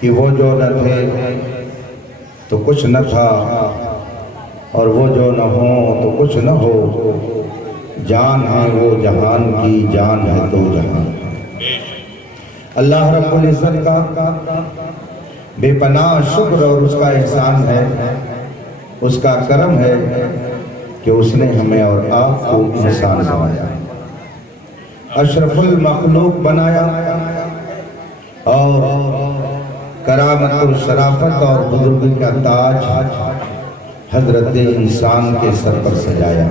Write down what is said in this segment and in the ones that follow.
کہ وہ جو نہ تھے تو کچھ نہ تھا، اور وہ جو نہ ہو تو کچھ نہ ہو، جان ہے وہ جہان کی، جان ہے تو جہان۔ اللہ رب العزت کا بے پناہ شکر اور اس کا احسان ہے، اس کا کرم ہے کہ اس نے ہمیں اور آپ کو انسان بنایا، اشرف المخلوق بنایا، اور کرامت و شرافت اور بزرگی کا تاج حضرت انسان کے سر پر سجایا۔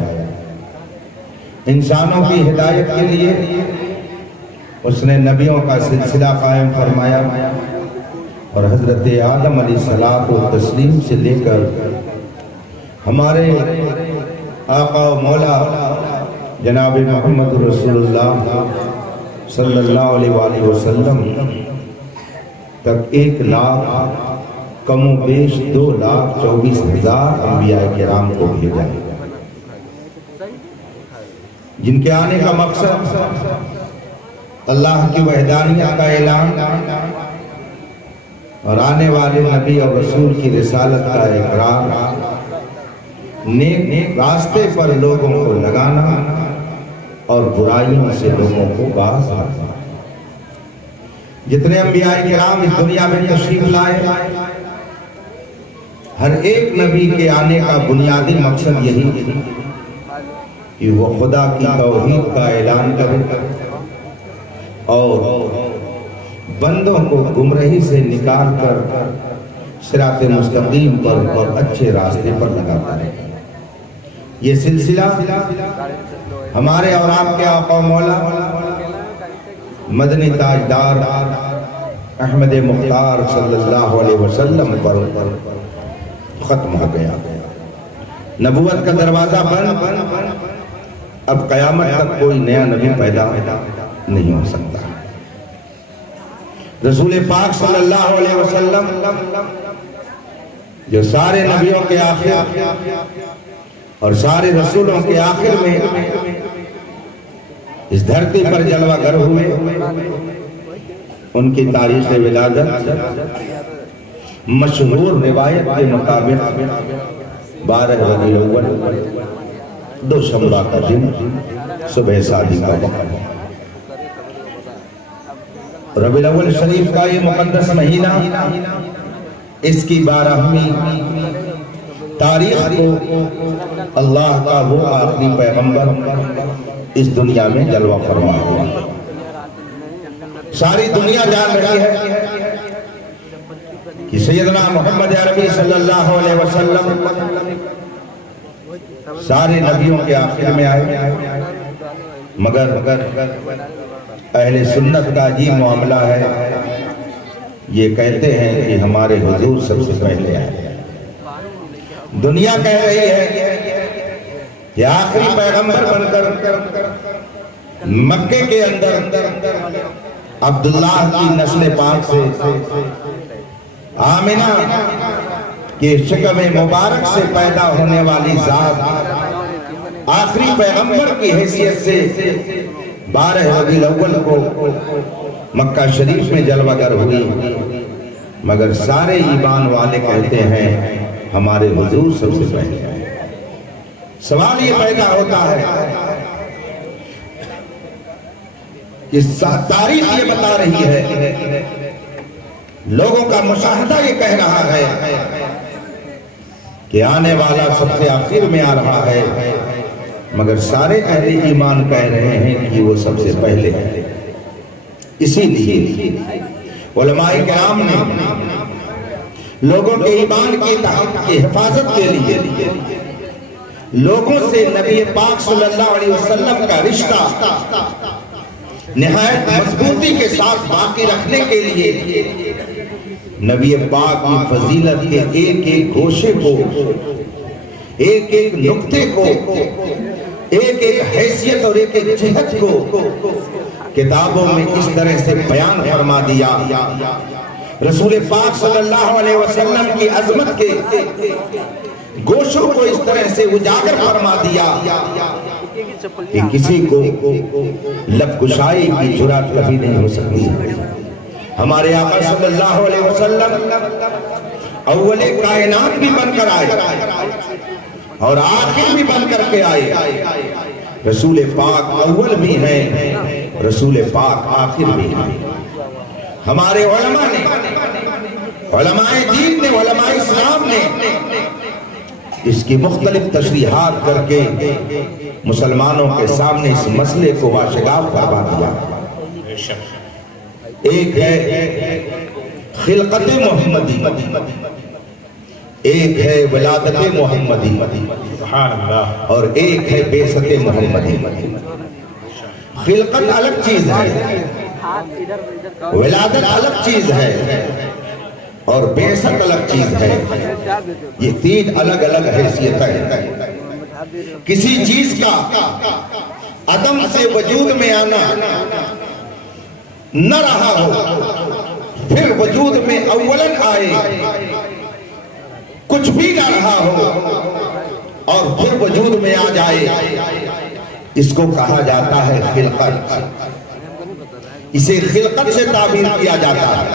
انسانوں کی ہدایت کے لیے اس نے نبیوں کا سلسلہ قائم فرمایا، اور حضرت آدم علیہ الصلوۃ والتسلیم سے لے کر ہمارے آقا و مولا جناب محمد رسول اللہ صلی اللہ علیہ وآلہ وسلم تک 1,00,000 کم و بیش 2,24,000 انبیاء کرام کو بھیجا، جن کے آنے کا مقصد اللہ کی وحدانیت کا اعلان اور آنے والے نبی اور رسول کی رسالت کا اقرار، نیک راستے پر لوگوں کو لگانا اور برائیوں سے لوگوں کو باز رکھنا۔ جتنے انبیاء کرام اس دنیا میں تشریف لائے، ہر ایک نبی کے آنے کا بنیادی مقصد یہی کہ وہ خدا کی توحید کا اعلان کرے اور بندوں کو گمراہی سے نکال کر صراط مستقیم پر اور اچھے راستے پر لگاتا ہے۔ یہ سلسلہ ہمارے اور آپ کے آقا مولا مدنی تاجدار احمد مختار صلی اللہ علیہ وسلم پر ختم ہو گیا۔ نبوت کا دروازہ بند، اب قیامت تک کوئی نیا نبی پیدا نہیں ہو سکتا۔ رسول پاک صلی اللہ علیہ وسلم جو سارے نبیوں کے آخر اور سارے رسولوں کے آخر میں اس دھرتی پر جلوہ گر ہوئے، ان کی تاریخ ولادت مشہور روایت کے مطابق 12 ربیع الاول دوشنبہ کا دن صبح شادی کا وقت۔ ربیع الاول شریف کا یہ مقدس مہینہ، اس کی 12ویں تاریخ کو اللہ کا وہ آخری پیغمبر اس دنیا میں جلوہ فرما ہوا۔ ساری دنیا جان رہی ہے کہ سیدنا محمد عربی صلی اللہ علیہ وسلم سارے نبیوں کے آخر میں آئے، مگر اہل سنت کا عجیب معاملہ ہے، یہ کہتے ہیں کہ ہمارے حضور سب سے پہلے آئے۔ دنیا کہہ رہی ہے کہ آخری پیغمبر بن کر مکے کے اندر عبداللہ کی نسل پاک سے آمنہ کے شکم مبارک سے پیدا ہونے والی ذات آخری پیغمبر کی حیثیت سے 12 ربیع الاول کو مکہ شریف میں جلوہ گر ہوئی، مگر سارے ایمان والے کہتے ہیں ہمارے حضور سب سے پہلے آئے۔ سوال یہ پیدا ہوتا ہے کہ تاریخ یہ بتا رہی ہے، لوگوں کا مشاہدہ یہ کہہ رہا ہے کہ آنے والا سب سے آخر میں آ رہا ہے، مگر سارے اہل ایمان کہہ رہے ہیں کہ وہ سب سے پہلے ہے۔ اسی لیے علماء کرام نے لوگوں کے ایمان کی حفاظت کے لیے لوگوں سے نبی پاک صلی اللہ علیہ وسلم کا رشتہ نہایت مضبوطی کے ساتھ باقی رکھنے کے لیے نبی پاک کی فضیلت کے ایک ایک گوشے کو، ایک ایک نقطے کو، ایک ایک حیثیت اور ایک ایک جہت کو کتابوں میں اس طرح سے بیان فرما دیا۔ رسول پاک صلی اللہ علیہ وسلم کی عظمت کے گوشوں کو اس طرح سے اجاگر فرما دیا کہ کسی کو لب کشائی کی جرات کبھی نہیں ہو سکتی۔ ہمارے آقا صلی اللہ علیہ وسلم اول کائنات بھی بن کر آئے اور آخر بھی بن کر کے آئے. رسول پاک اول بھی ہیں، رسول پاک آخر بھی ہیں. ہمارے علماء نے، علماء دین نے، علماء اسلام نے اس کی مختلف تشریحات کر کے مسلمانوں کے سامنے اس مسئلے کو واشگاف فرما دیا. ایک ہے خلقت محمدی، ایک ہے ولادت محمدی، اور ایک ہے بعثت محمدی. خلقت الگ چیز ہے، ولادت الگ چیز ہے، اور بعثت الگ چیز ہے. یہ تین الگ الگ حیثیتیں ہیں. کسی چیز کا عدم سے وجود میں آنا نہ رہا ہو، پھر وجود میں اولاً آئے، کچھ بھی نہ رہا ہو اور پھر وجود میں آ جائے، اس کو کہا جاتا ہے خلقت. اسے خلقت سے تعبیر کیا جاتا ہے.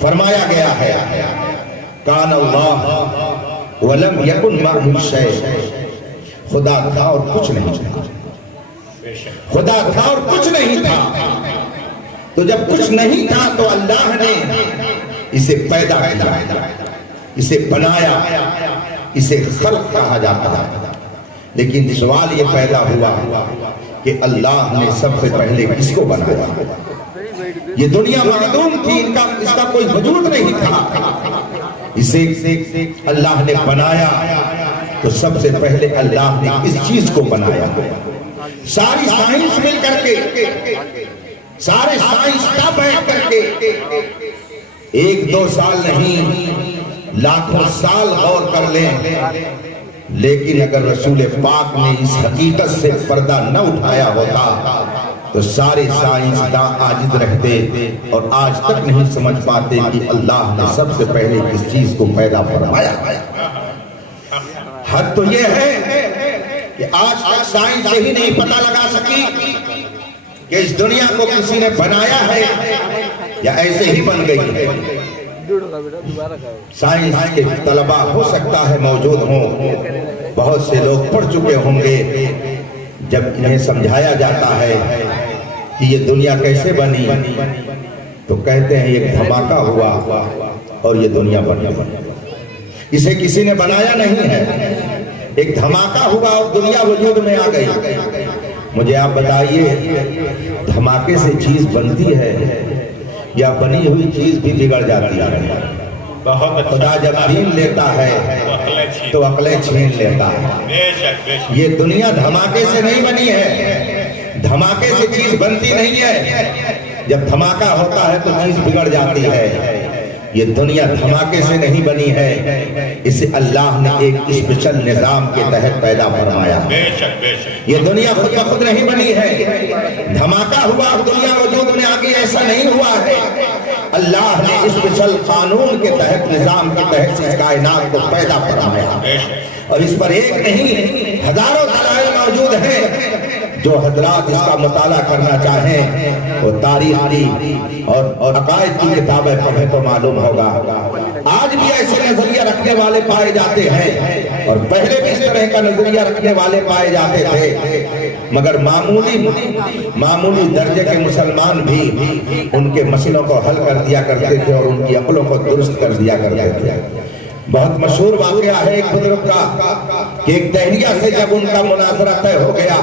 فرمایا گیا ہے کان اللہ ولم یکن معہ شیء، خدا تھا اور کچھ نہیں تھا. خدا تھا اور کچھ نہیں تھا. تو جب کچھ نہیں تھا تو اللہ نے اسے پیدا کیا، اسے بنایا، اسے خلق کہا جاتا ہے. لیکن سوال یہ پیدا ہوا کہ اللہ نے سب سے پہلے کس کو بنایا؟ یہ دنیا معدوم تھی، اس کا کوئی وجود نہیں تھا. اسے اللہ نے بنایا تو سب سے پہلے اللہ نے اس چیز کو بنایا. ساری سائنس مل کر کے، سارے سائنسداں بیٹھ کر کے ایک دو سال نہیں لاکھوں سال غور کر لیں، لیکن اگر رسول پاک نے اس حقیقت سے پردہ نہ اٹھایا ہوتا تو سارے سائنسداں عاجز رہتے اور آج تک نہیں سمجھ پاتے کہ اللہ نے سب سے پہلے کس چیز کو پیدا فرمایا. حد تو یہ ہے کہ آج تک سائنس یہی نہیں پتہ لگا سکی کہ اس دنیا کو کسی نے بنایا ہے یا ایسے ہی بن گئی ہے. سائنس کے طلباء ہو سکتا ہے موجود ہوں، بہت سے لوگ پڑھ چکے ہوں گے. جب انہیں سمجھایا جاتا ہے کہ یہ دنیا کیسے بنی تو کہتے ہیں ایک دھماکہ ہوا اور یہ دنیا بنی. اسے کسی نے بنایا نہیں ہے، ایک دھماکہ ہوا اور دنیا وجود میں آ گئی. مجھے آپ بتائیے دھماکے سے چیز بنتی ہے یا بنی ہوئی چیز بھی بگڑ جاتی ہے؟ خدا جب دین لیتا ہے تو عقلیں چھین لیتا ہے. یہ دنیا دھماکے سے نہیں بنی ہے، دھماکے سے چیز بنتی نہیں ہے. جب دھماکہ ہوتا ہے تو چیز بگڑ جاتی ہے. یہ دنیا دھماکے سے نہیں بنی ہے، اسے اللہ نے ایک اسپیشل نظام کے تحت پیدا فرمایا. یہ دنیا خود بخود نہیں بنی ہے، دھماکہ ہوا دنیا وجود میں آگے، ایسا نہیں ہوا ہے. اللہ نے اسپیشل قانون کے تحت، نظام کے تحت اس کائنات کو پیدا فرمایا. اور اس پر ایک نہیں ہزاروں دلائل موجود ہیں. جو حضرات اس کا مطالعہ کرنا چاہیں وہ تاریخ کی اور عقائد کی کتابیں پڑھیں تو معلوم ہوگا. آج بھی ایسے نظریہ رکھنے والے پائے جاتے ہیں اور پہلے بھی اس طرح کا نظریہ رکھنے والے پائے جاتے تھے، مگر معمولی درجے کے مسلمان بھی ان کے مسئلوں کو حل کر دیا کرتے تھے اور ان کی عقلوں کو درست کر دیا کرتے تھے. بہت مشہور واقعہ ہے ایک بزرگ کا کہ ایک دہریہ سے جب ان کا مناظرہ طے ہو گیا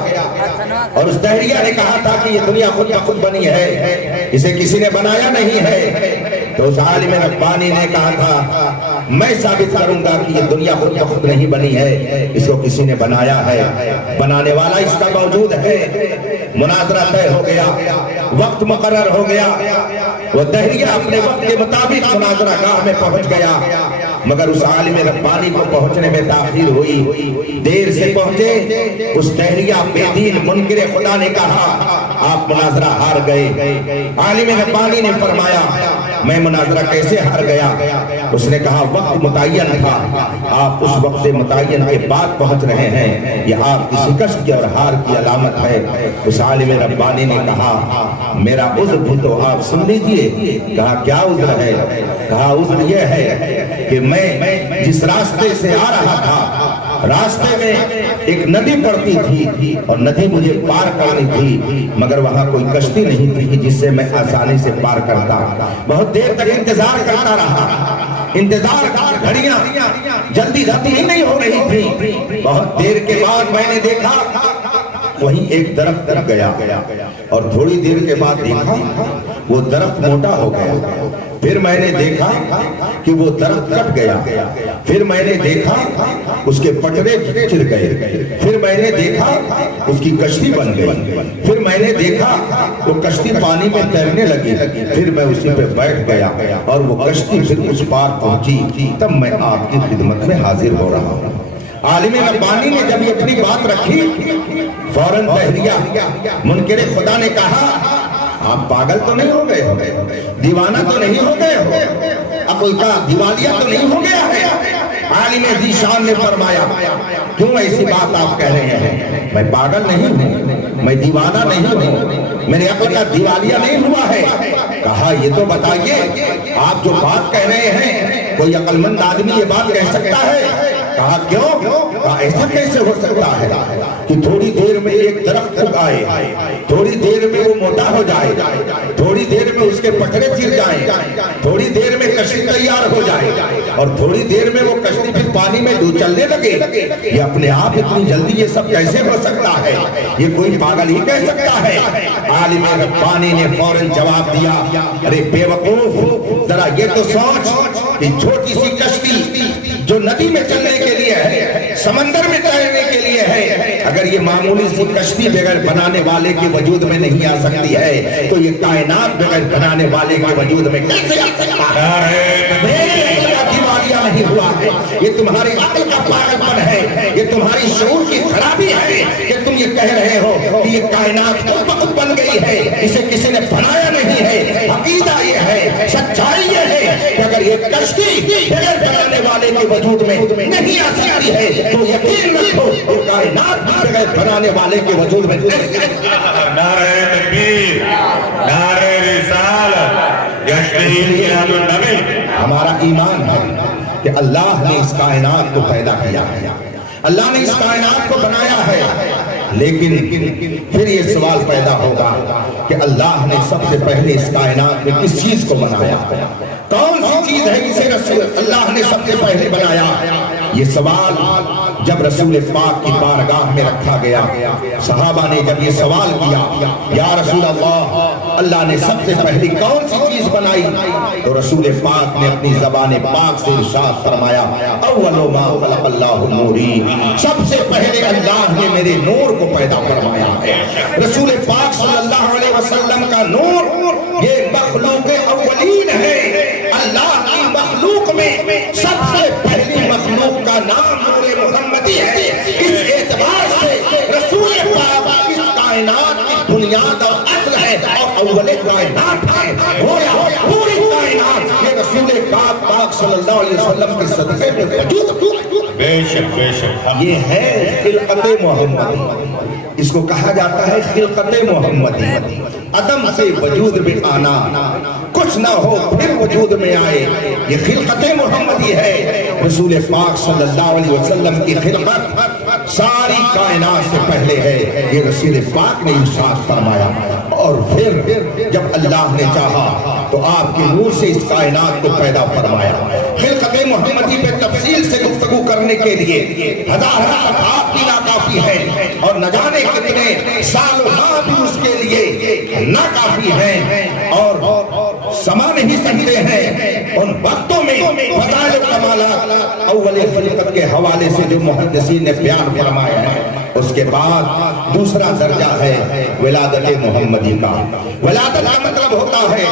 اور اس دہریہ نے کہا تھا کہ یہ دنیا خود بخود بنی ہے، اسے کسی نے بنایا نہیں ہے، تو اس عالم ربانی نے کہا تھا میں ثابت کروں گا کہ یہ دنیا خود بخود نہیں بنی ہے، اس کو کسی نے بنایا ہے، بنانے والا اس کا موجود ہے. مناظرہ طے ہو گیا، وقت مقرر ہو گیا، وہ دہریہ اپنے وقت کے مطابق مناظرہ گاہ میں پہنچ گیا، مگر اس عالم ربانی کو پہنچنے میں تاخیر ہوئی، دیر سے پہنچے. اس دہریہ بے دین منکر خدا نے کہا آپ مناظرہ ہار گئے. عالم ربانی نے فرمایا میں مناظرہ کیسے ہار گیا؟ اس نے کہا وقت متعین تھا، آپ اس وقت متعین کے بعد پہنچ رہے ہیں، یہ آپ کی شکست کی اور ہار کی علامت ہے۔ اس عالم ربانی نے کہا میرا عذر بھی تو آپ سن لیجئے۔ کہا کیا عذر ہے؟ کہا عذر یہ ہے کہ میں جس راستے سے آ رہا تھا، راستے میں ایک ندی پڑتی تھی اور ندی مجھے پار کرنی تھی، مگر وہاں کوئی کشتی نہیں تھی جس سے میں آسانی سے پار کرتا۔ بہت دیر تک انتظار کرتا رہا، انتظار گھڑیاں جلدی ہی نہیں ہو رہی تھی۔ بہت دیر کے بعد میں نے دیکھا وہیں ایک درخت لگ گیا اور تھوڑی دیر کے بعد دیکھا وہ درخت موٹا ہو گیا۔ پھر میں نے دیکھا کہ وہ درخت کٹ گیا، پھر میں نے دیکھا اس کے پٹرے چر گئے، پھر میں نے دیکھا اس کی کشتی بن گئی، پھر میں نے دیکھا وہ کشتی پانی میں تیرنے لگی، پھر میں اسی پہ بیٹھ گیا اور وہ کشتی پھر اس پار پہنچی، تب میں آپ کی خدمت میں حاضر ہو رہا ہوں۔ عالم ربانی نے جب یہ اپنی بات رکھی فوراً تحریہ منکر خدا نے کہا آپ پاگل تو نہیں ہو گئے ہو، دیوانہ تو نہیں ہو گئے ہو، عقل کا دیوالیہ تو نہیں ہو گیا ہے؟ عالم ذیشان نے فرمایا کیوں ایسی بات آپ کہہ رہے ہیں؟ میں پاگل نہیں ہوں، میں دیوانہ نہیں ہوں، میرے عقل کا دیوالیہ نہیں ہوا ہے۔ کہا یہ تو بتائیے آپ جو بات کہہ رہے ہیں کوئی عقل مند آدمی یہ بات کہہ سکتا ہے؟ کہا کیوں؟ کہا ایسا کیسے ہو سکتا ہے کہ تھوڑی دیر میں ایک درخت اگائے، تھوڑی دیر میں وہ موٹا ہو جائے، تھوڑی دیر میں اس کے پٹھرے چر جائیں، تھوڑی دیر میں کشتی تیار ہو جائے اور تھوڑی دیر میں وہ کشتی پھر پانی میں چلنے لگے؟ یہ اپنے آپ اتنی جلدی یہ سب کیسے ہو سکتا ہے؟ یہ کوئی پاگل ہی کہہ سکتا ہے؟ عالم ربانی نے فوراً جواب دیا ارے بے وقوف، ذرا یہ تو سوچ کہ چھوٹی سی کشتی جو ندی میں چلنے کے لیے ہے، سمندر میں تیرنے کے لیے ہے، اگر یہ معمولی سی کشتی بغیر بنانے والے کے وجود میں نہیں آ سکتی ہے تو یہ کائنات بغیر بنانے والے کے وجود میں کیسے آ سکتا ہے؟ دیوالیہ نہیں ہوا ہے، یہ تمہاری عقل کا پاگل پن ہے، یہ تمہاری شعور کی خرابی ہے کہ تم یہ کہہ رہے ہو کہ یہ کائنات خود بخود بن گئی ہے، اسے کسی نے بنایا نہیں ہے۔ عقیدہ یہ ہے، سچائی یہ ہے کہ اگر یہ کشتی بغیر بنانے والے کے وجود میں نہیں آ سکتی ہے تو یقین رکھو کہ کائنات بغیر بنانے والے کے وجود میں نہیں آ سکتی ہے۔ نعرہ تکبیر، نعرہ رسالت، یشہد میلاد النبی۔ ہمارا ایمان ہے کہ اللہ نے اس کائنات کو پیدا کیا ہے، اللہ نے اس کائنات کو بنایا ہے، لیکن پھر یہ سوال پیدا ہوگا کہ اللہ نے سب سے پہلے اس کائنات میں کس چیز کو بنایا؟ کون سی چیز ہے جسے رسول اللہ نے سب سے پہلے بنایا؟ یہ سوال جب رسول پاک کی بارگاہ میں رکھا گیا، صحابہ نے جب یہ سوال کیا یا رسول اللہ نے سب سے پہلی کون سی چیز بنائی؟ تو رسول پاک نے اپنی زبان پاک سے ارشاد فرمایا اول ما خلق اللہ نوری، سب سے پہلے اللہ نے میرے نور کو پیدا فرمایا ہے۔ رسول پاک صلی اللہ علیہ وسلم کا نور یہ مخلوق اولین ہے، اللہ کی مخلوق میں سب سے پہلی مخلوق کا نام نور محمدی ہے۔ اس اعتبار سے رسول پاک اس کائنات کی بنیاد اور اصل ہے اور اول کائنات ہے۔ گویا پوری کائنات یہ رسول پاک صلی اللہ علیہ وسلم کے صدقے میں وجود۔ بے شک بے شک، یہ ہے خلقت محمدی، اس کو کہا جاتا ہے خلقت محمدی، عدم سے وجود میں آنا، کچھ نہ ہو پھر وجود میں آئے، یہ خلقت محمدی ہے۔ رسول پاک صلی اللہ علیہ وسلم کی خلقت ساری کائنات سے پہلے ہے، یہ رسول پاک نے ارشاد فرمایا۔ اور پھر جب اللہ نے چاہا تو آپ کے نور سے اس کائنات کو پیدا فرمایا۔ خلقت محمدی پہ تفصیل سے گفتگو کرنے کے لیے ہزار صفحات کی ناکافی ہے اور نہ جانے کتنے سال و ماہ بھی اس کے لیے ناکافی ہیں اور سما نہیں سکتے ہیں۔ ان وقتوں میں فضائل و کمالات اول خلقت کے حوالے سے جو محدثین نے بیان فرمایا ہے، اس کے بعد دوسرا درجہ ہے ولادت محمدی کا۔ ولادت کا مطلب ہوتا ہے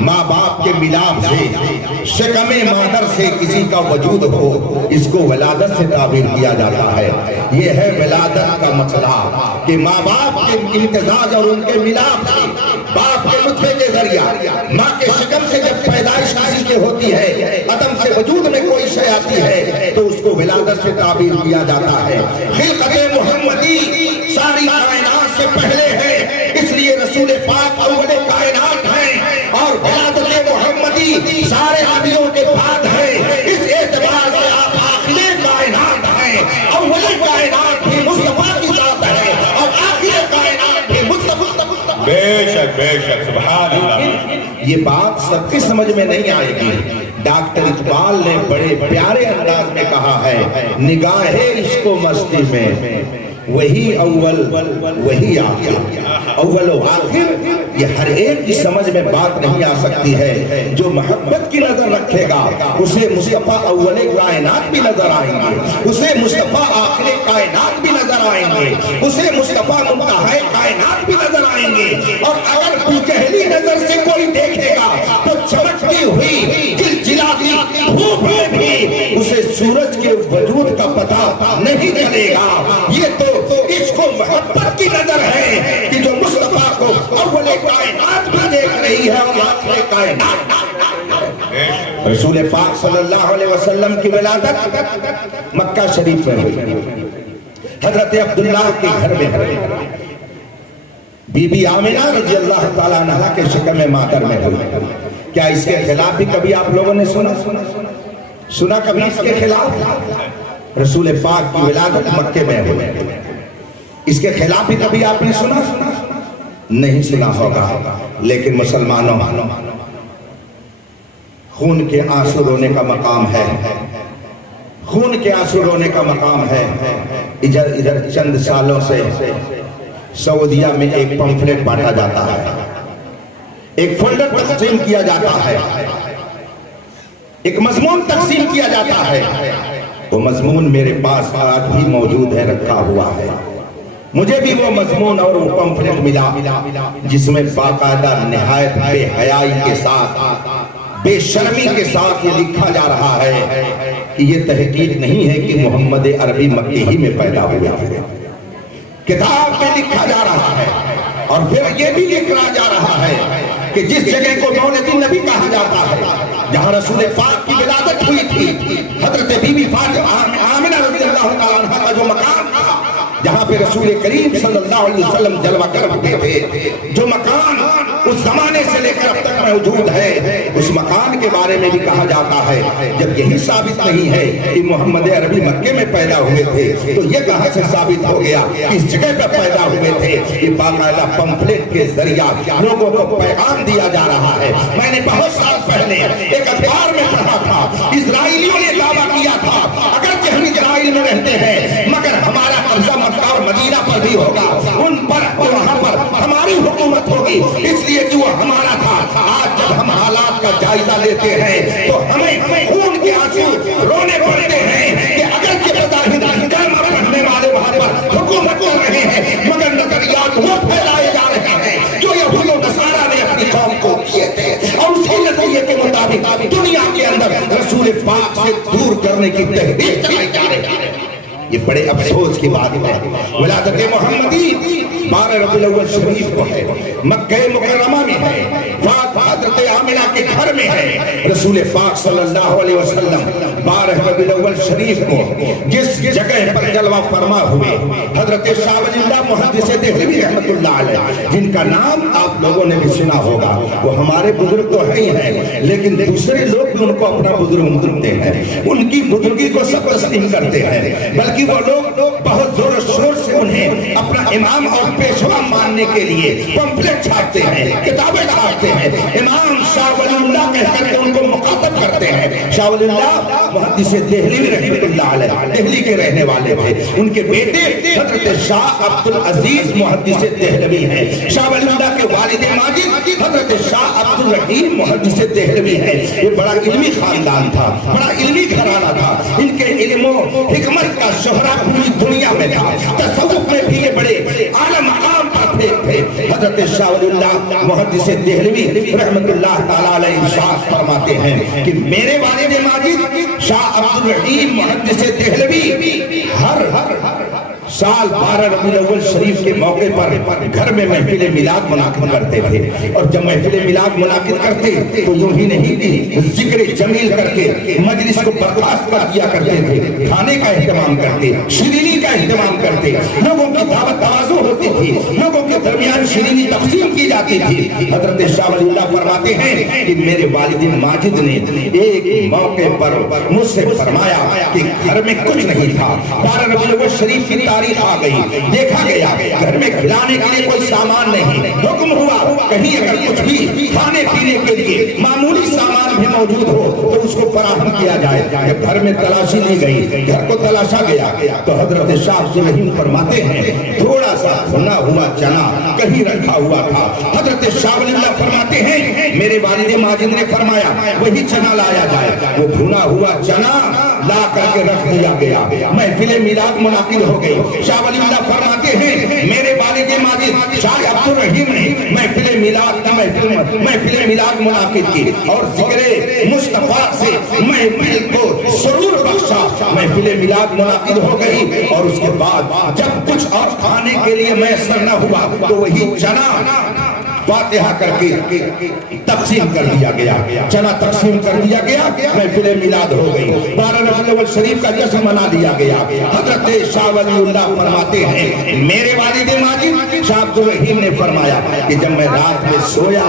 ماں باپ کے ملاپ سے، شکم مادر سے کسی کا وجود ہو، اس کو ولادت سے تعبیر کیا جاتا ہے۔ یہ ہے ولادت کا مسئلہ کہ ماں باپ کے امتزاج اور ان کے ملاپ سے باپ کے نطفے کے ذریعہ ماں کے شکم سے جب پیدائش حاصل کے ہوتی ہے، عدم سے وجود میں کوئی شے آتی ہے تو اس کو ولادت سے تعبیر کیا جاتا ہے۔ خلقت محمدی ساری کائنات سے پہلے ہے، اس لیے رسول پاک اول کائنات ہیں، اور ولادت محمدی سارے نبیوں کے بعد ہے۔ اس اعتبار سے آپ آخر کائنات ہیں، اول کائنات بھی مصطفیٰ کی ذات ہے اور آخر کائنات بھی مصطفیٰ۔ بے شک سبحان اللہ۔ یہ بات سب کی سمجھ میں نہیں آئے گی۔ ڈاکٹر اقبال نے بڑے پیارے انداز میں کہا ہے، نگاہ عشق و مستی میں وہی اول وہی آخر۔ اول و آخر یہ ہر ایک کی سمجھ میں بات نہیں آ سکتی ہے۔ جو محبت کی نظر رکھے گا اسے مصطفیٰ اول کائنات بھی نظر آئیں گے، اسے مصطفیٰ آخر کائنات بھی نظر آئیں گے، اسے مصطفیٰ منتہی کائنات بھی نظر آئیں گے۔ اور اگر پہلی نظر سے کوئی دیکھے گا تو چمکتی ہوئی چلچلاتی دھوپ میں بھی اسے سورج کے وجود کا پتہ نہیں چلے گا۔ یہ تو عشق و محبت کی نظر ہے کہ جو مصطفیٰ کو اول کائنات بھی دیکھ رہی ہے اور آخر کائنات۔ رسول پاک صلی اللہ علیہ وسلم کی ولادت مکہ شریف میں ہوئی، حضرت عبداللہ کے گھر میں ہوئی، بی بی آمنہ رضی اللہ تعالیٰ عنہ کے شکم مادر میں ہوئی۔ کیا اس کے خلاف بھی کبھی آپ لوگوں نے سنا کبھی اس کے خلاف؟ رسول پاک کی ولادت مکے میں ہوئی، اس کے خلاف بھی کبھی آپ نے سنا؟ نہیں سنا ہوگا۔ لیکن مسلمانوں، خون کے آنسو رونے کا مقام ہے، خون کے آنسو رونے کا مقام ہے۔ ادھر چند سالوں سے سعودیہ میں ایک پمفلیٹ بانٹا جاتا ہے، ایک فولڈر تقسیم کیا جاتا ہے، ایک مضمون تقسیم کیا جاتا ہے۔ وہ مضمون میرے پاس آج بھی موجود ہے، رکھا ہوا ہے۔ مجھے بھی وہ مضمون اور وہ پمفلیٹ ملا جس میں باقاعدہ نہایت بے حیائی کے ساتھ، بے شرمی کے ساتھ یہ لکھا جا رہا ہے کہ یہ تحقیق نہیں ہے کہ محمد عربی مکے ہی میں پیدا ہوا ہے۔ کتاب میں لکھا جا رہا ہے، اور پھر یہ بھی لکھا جا رہا ہے کہ جس جگہ کو دولت نبی کہا جاتا ہے، جہاں رسول پاک کی ولادت ہوئی تھی، حضرت بی بی آمنہ رضی اللہ تعالیٰ عنہ کا جو مکان تھا، جہاں پہ رسول کریم صلی اللہ علیہ وسلم جلوہ گر ہوتے تھے، جو مکان اس زمانے سے لے کر اب تک موجود ہے، اس مکان کے بارے میں بھی کہا جاتا ہے جب یہی ثابت نہیں ہے کہ محمد عربی مکے میں پیدا ہوئے تھے تو یہ کہاں سے ثابت ہو گیا کہ اس جگہ پر پیدا ہوئے تھے؟ یہ باقاعدہ پمفلیٹ کے ذریعہ لوگوں کو پیغام دیا جا رہا ہے۔ میں نے بہت سال پہلے ایک اخبار میں پڑھا تھا، اسرائیلیوں نے دعویٰ کیا تھا اگرچہ ہم اسرائیل میں رہتے ہیں مگر ہمارا قبضہ مکہ اور مدینہ پر بھی ہوگا، ان پر وہاں پر ہماری حکومت ہوگی، اس لیے کہ وہ ہمارا تھا۔ آج جب ہم حالات کا جائزہ لیتے ہیں تو ہمیں خون کے آنسو رونے پڑتے ہیں کہ اگرچہ کلمہ پڑھنے والے وہاں پر حکومت کر رہے ہیں مگر نظریات وہ پھیلائے جا رہے ہیں جو یہود و نصارہ نے اپنی قوم کو کیے تھے، اور اسی نظریے کے مطابق دنیا کے اندر رسول پاک سے دور کرنے کی تحریک چلائی جا رہی ہے۔ یہ بڑے افسوس کی بات ہے۔ ولادت محمدی 12 ربیع الاول شریف کو ہے، مکہ مکرمہ میں ہے، حضرت آمنہ کے گھر میں ہے۔ رسول پاک صلی اللہ علیہ وسلم 12 ربیع الاول شریف کو جس جگہ پر جلوہ فرما ہوئے، حضرت شاہ ولی اللہ محدث دہلوی رحمت اللہ علیہ، جن کا نام آپ لوگوں نے بھی سنا ہوگا، وہ ہمارے بزرگ تو ہی ہیں لیکن دوسرے لوگ بھی ان کو اپنا بزرگ مانتے ہیں، ان کی بزرگی کو سب تسلیم کرتے ہیں، بلکہ وہ لوگ بہت زور و شور سے انہیں اپنا امام اور پیشوا ماننے کے لیے پمفلیٹ چھاپتے ہیں، کتابیں چھاپتے ہیں، امام شاہ ولی اللہ کہہ کر کے ان کو مخاطب کرتے ہیں۔ شاہ ولی اللہ محدث دہلوی رحمت اللہ علیہ دہلی کے رہنے والے تھے، ان کے بیٹے حضرت شاہ عبدالعزیز محدث دہلوی ہیں، شاہ ولی اللہ کے والد ماجد حضرت شاہ عبدالرحیم محدث دہلوی ہیں۔ یہ بڑا علمی خاندان تھا، بڑا علمی گھرانہ تھا، ان کے علم و حکمت کا شہرہ پوری دنیا میں تھا، تصوف میں بھی یہ بڑے اعلیٰ مقام پر تھے۔ حضرت شاہ ولی اللہ محدث دہلوی رحمت اللہ تعالیٰ علیہ ارشاد فرماتے ہیں کہ میرے والد ماجد شاہ عبدالرحیم محدث دہلوی سال 12 ربیع الاول شریف کے موقع پر گھر میں محفل میلاد منعقد کرتے تھے، اور جب محفل میلاد منعقد کرتے تو یوں ہی نہیں کہ ذکر جمیل کر کے مجلس کو برخاست کر دیا کرتے تھے، کھانے کا اہتمام کرتے، شیرینی کا اہتمام کرتے، لوگوں کی دعوت توازو ہوتی تھی، لوگوں کے درمیان شیرینی تقسیم کی جاتی تھی۔ حضرت شاہ ولی اللہ فرماتے ہیں کہ میرے والد ماجد نے ایک موقع پر مجھ سے فرمایا کہ گھر میں کچھ نہیں تھا، 12 ربیع الاول شریف کی تاریخ آ گئی، دیکھا گیا گھر میں کھلانے کے لیے کوئی سامان نہیں، حکم ہوا کہیں اگر کچھ بھی کھانے پینے کے لیے معمولی سامان بھی موجود ہو تو اس کو فراہم کیا جائے۔ جب گھر میں تلاشی لی گئی، گھر کو تلاشا گیا تو حضرت شاہ عبدالرحیم فرماتے ہیں تھوڑا سا بھنا ہوا چنا کہیں رکھا ہوا تھا۔ حضرت شاہ ولی اللہ فرماتے ہیں میرے والد ماجد نے فرمایا وہی چنا لایا جائے، وہ بھنا ہوا چنا لا کر کے رکھ دیا گیا، محفل میلاد منعقد ہو گئی۔ شاہ ولی اللہ فرماتے ہیں میرے والد ماجد شاہ عبدالرحیم نے محفل میلاد منعقد کی اور ذکر مصطفیٰ سے محفل کو سرور بخشا، محفل میلاد منعقد ہو گئی، اور اس کے بعد جب کچھ اور کھانے کے لیے میسر نہ ہوا تو وہی چنا فاتحہ کر کے تقسیم کر دیا گیا، چنا تقسیم کر دیا گیا، محفل میلاد ہو گئی، 12 ربیع الاول شریف کا جشن منا دیا گیا۔ حضرت شاہ ولی اللہ فرماتے ہیں میرے والد ماجد شاہ عبدالرحیم نے فرمایا کہ جب میں رات میں سویا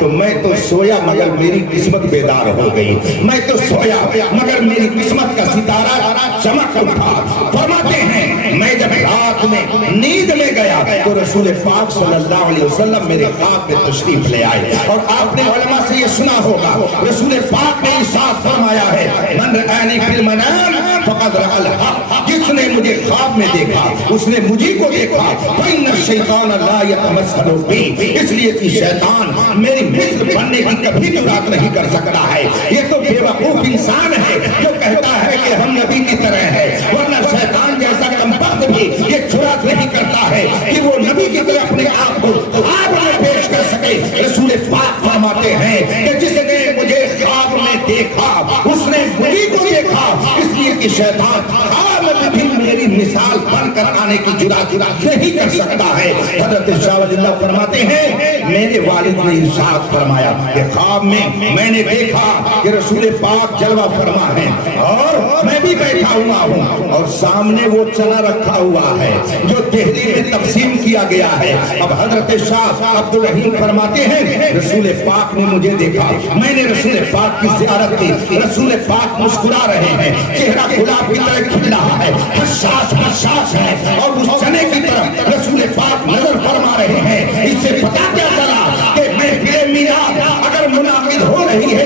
تو میں تو سویا مگر میری قسمت بیدار ہو گئی، میں تو سویا مگر میری قسمت کا ستارہ چمک اٹھا۔ فرماتے ہیں میں جب رات میں نیند میں گیا تو رسول پاک صلی اللہ علیہ وسلم میرے خواب میں تشریف لے آئے، اور آپ نے علماء سے یہ سنا ہوگا رسول پاک نے ارشاد فرمایا ہے من رآنی فی المنام فقد رأى الحق، جس نے مجھے خواب میں دیکھا اس نے مجھے کو دیکھا۔ فإن الشیطان لا يتمثل بی، اس لیے کہ شیطان میری مثل بننے کی کبھی جرات نہیں کر سکتا ہے۔ یہ تو بے وقوف انسان ہے جو کہتا ہے کہ ہم نبی کی طرح ہے، ورنہ شیطان جیسا کمبخت بھی یہ جرات نہیں کرتا ہے کہ وہ نبی کی طرح اپنے آپ کو خواب میں پیش کر سکے۔ رسول پاک فرماتے ہیں کہ جس نے مجھے خواب میں دیکھا اس نے مجھے کو دیکھا، اس لیے کہ شیطان خواب میں بھی میری مثال بن کر آنے کی جرات نہیں کر سکتا ہے۔ حضرت شاہ ولی اللہ فرماتے ہیں میرے والد نے ارشاد فرمایا کہ خواب میں نے دیکھا کہ رسول پاک جلوہ فرما ہے اور میں بھی بیٹھا ہوا ہوں، اور سامنے وہ چنا رکھا ہوا ہے جو دہلی میں تقسیم کیا گیا ہے۔ اب حضرت شاہ عبدالرحیم فرماتے ہیں رسول پاک نے مجھے دیکھا، میں نے رسول پاک کی زیارت کی، رسول پاک مسکرا رہے ہیں، چہرہ گلاب کی طرح کھل رہا ہے، حساس ہے، اور اس چنے کی طرف رسول پاک نظر فرما رہے ہیں۔ اس سے پتہ کیا چلا کہ محفل میلاد اگر منعقد ہو رہی ہے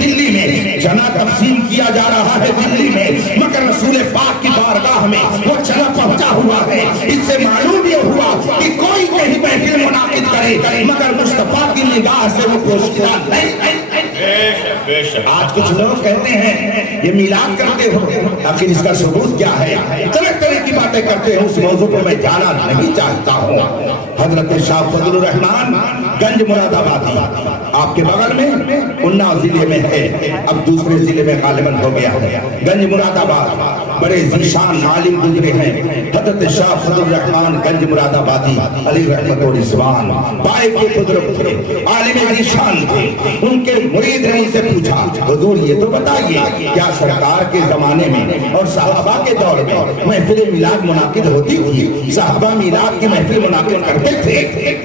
دلی میں، چنا تقسیم کیا جا رہا ہے دلی میں، مگر رسول پاک کی بارگاہ میں وہ چنا پہنچا ہوا ہے۔ اس سے معلوم یہ ہوا کہ کوئی کہیں محفل منعقد کرے مگر مصطفیٰ کی نگاہ سے وہ پوشیدہ نہیں۔ آج کچھ لوگ کہتے ہیں یہ میلاد کرتے ہو، لیکن اس کا ثبوت کیا ہے؟ طرح طرح کی باتیں کرتے ہیں، اس موضوع پر میں جانا نہیں چاہتا ہوں۔ حضرت شاہ فضل الرحمان گنج مراد آبادی آپ کے بغل میں اناؤ ضلع میں ہے، اب دوسرے ضلع میں غالباً ہو گیا ہے۔ گنج مراد آباد بڑے ذیشان عالم گزرے ہیں حضرت شاہ فضل الرحمان گنج مراد آبادی علی رحمت و رضوان، بائے کے بزرگ تھے، عالم ذیشان تھے۔ ان کے مرید نے ان سے پوچھا حضور یہ تو بتائیے کیا سرکار کے زمانے میں اور صحابہ کے دور میں محفل میلاد منعقد ہوتی تھی؟ صحابہ میلاد کی محفل منعقد کرتے تھے؟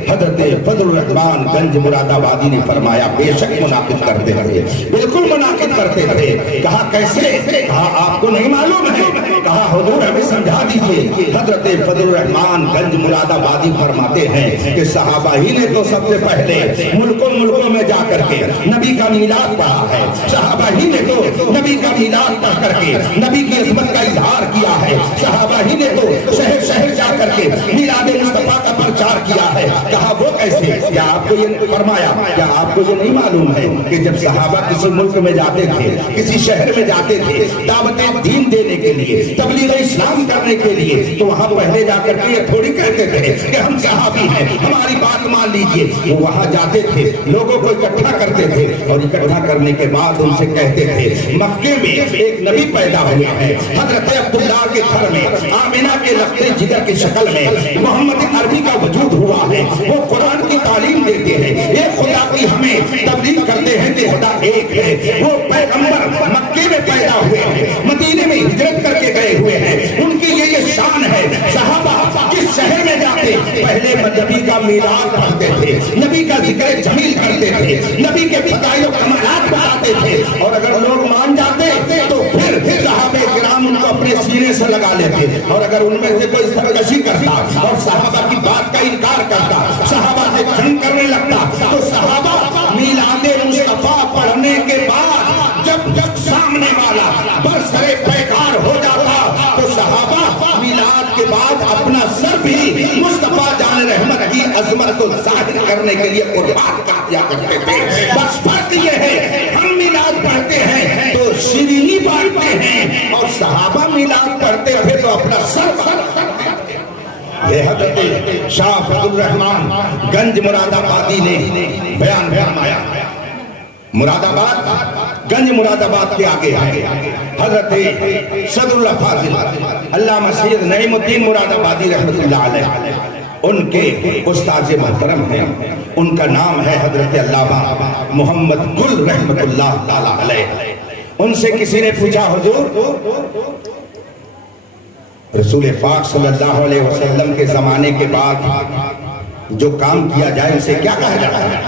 حضرت فضل الرحمان گنج مراد آبادی نے فرمایا بے شک منعقد کرتے تھے، بالکل منعقد کرتے تھے۔ کہا کیسے؟ کہا آپ کو نہیں معلوم ہے؟ کہا حضور ہمیں سمجھا دیجئے۔ حضرت فضل الرحمان گنج مراد آبادی فرماتے ہیں کہ صحابہ ہی نے تو سب سے پہلے ملکوں میں جا کر کے نبی کا میلاد پڑھا ہے، صحابہ ہی نے تو نبی کا میلاد پڑھ کر کے نبی کی عظمت کا اظہار کیا ہے، صحابہ ہی نے تو شہر شہر جا کر کے میلاد مصطفیٰ کا پرچار کیا ہے۔ کہا وہ کیسے؟ کیا آپ کو یہ فرمایا؟ کیا آپ کو یہ نہیں معلوم ہے کہ جب صحابہ کسی ملک میں جاتے تھے، کسی شہر میں جاتے تھے دعوت دین دینے کے لیے، تبلیغ اسلام کرنے کے لیے، تو وہاں پہلے جا کر کے یہ تھوڑی کہتے تھے کہ ہم صحابی ہیں، ہماری بات مان لیجئے۔ وہ وہاں جاتے تھے، لوگوں کو اکٹھا کرتے تھے، اور اکٹھا کرنے کے بعد ان سے کہتے تھے مکے میں ایک نبی پیدا ہوئے ہیں، حضرت عبداللہ کے گھر میں آمنہ کے لختے جگر کی شکل میں محمد عربی کا وجود ہوا ہے، وہ قرآن کی تعلیم دیتے ہیں، ایک خدا کی ہمیں تبلیغ کرتے ہیں کہ خدا ایک ہے۔ وہ پیغمبر مکے میں پیدا ہوئے ہیں، مدینے میں ہجرت کر کے گئے ہوئے ہیں، ان کی یہ شان ہے۔ صحابہ جس شہر میں جاتے پہلے نبی کا میلاد پڑھتے تھے، نبی کا ذکر جمیل کرتے تھے، نبی کے فضائل و کمالات بتاتے تھے، اور اگر لوگ مان جاتے تو پھر صحابہ کرام ان کو اپنے سینے سے لگا لیتے، اور اگر ان میں سے کوئی سرکشی کرتا اور صحابہ کی بات کا انکار کرتا، صحابہ سے جنگ کرنے لگتا، تو صحابہ میلاد مصطفیٰ پڑھنے کے بعد جب سامنے والا برسرے پیکار ہو جاتا تو صحابہ میلاد کے بعد اپنا سر بھی مصطفیٰ جان رحمت کی عظمت کو ظاہر کرنے کے لیے قربان کر دیا کرتے تھے۔ بس فرق یہ ہے ہم میلاد پڑھتے ہیں تو شیرینی بانٹتے ہیں، اور صحابہ میلاد پڑھتے تھے تو اپنا سر حضرت شاہ فضل الرحمان گنج مراد آبادی نے بیان فرمایا۔ مراد آباد گنج مراد آباد کے آگے حضرت صدر اللہ فاضل علامہ سید نعیم الدین مراد آبادی رحمت اللہ علیہ، ان کے استاد محترم ہیں، ان کا نام ہے حضرت علامہ محمد گل رحمت اللہ تعالی علیہ۔ ان سے کسی نے پوچھا حضور رسول پاک صلی اللہ علیہ وسلم کے زمانے کے بعد جو کام کیا جائے اسے کیا کہا جاتا ہے؟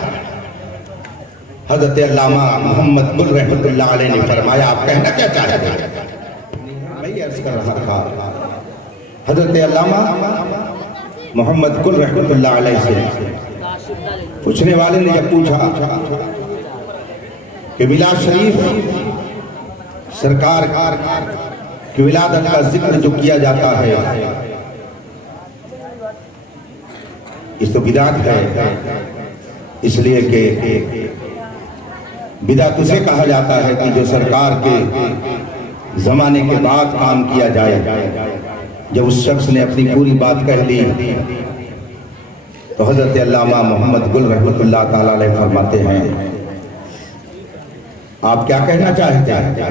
حضرت علامہ محمد گل رحمت اللہ علیہ نے فرمایا آپ کہنا کیا چاہتے ہیں؟ میں یہ عرض کر رہا تھا حضرت علامہ محمد گل رحمت اللہ علیہ سے پوچھنے والے نے جب پوچھا کہ میلاد شریف سرکار کہ ولادت کا ذکر جو کیا جاتا ہے اس تو بدعت ہے، اس لیے کہ بدعت اسے کہا جاتا ہے کہ جو سرکار کے زمانے کے بعد کام کیا جائے۔ جب اس شخص نے اپنی پوری بات کہہ لی تو حضرت علامہ محمد گل رحمت اللہ تعالی علیہ فرماتے ہیں آپ کیا کہنا چاہتے ہیں؟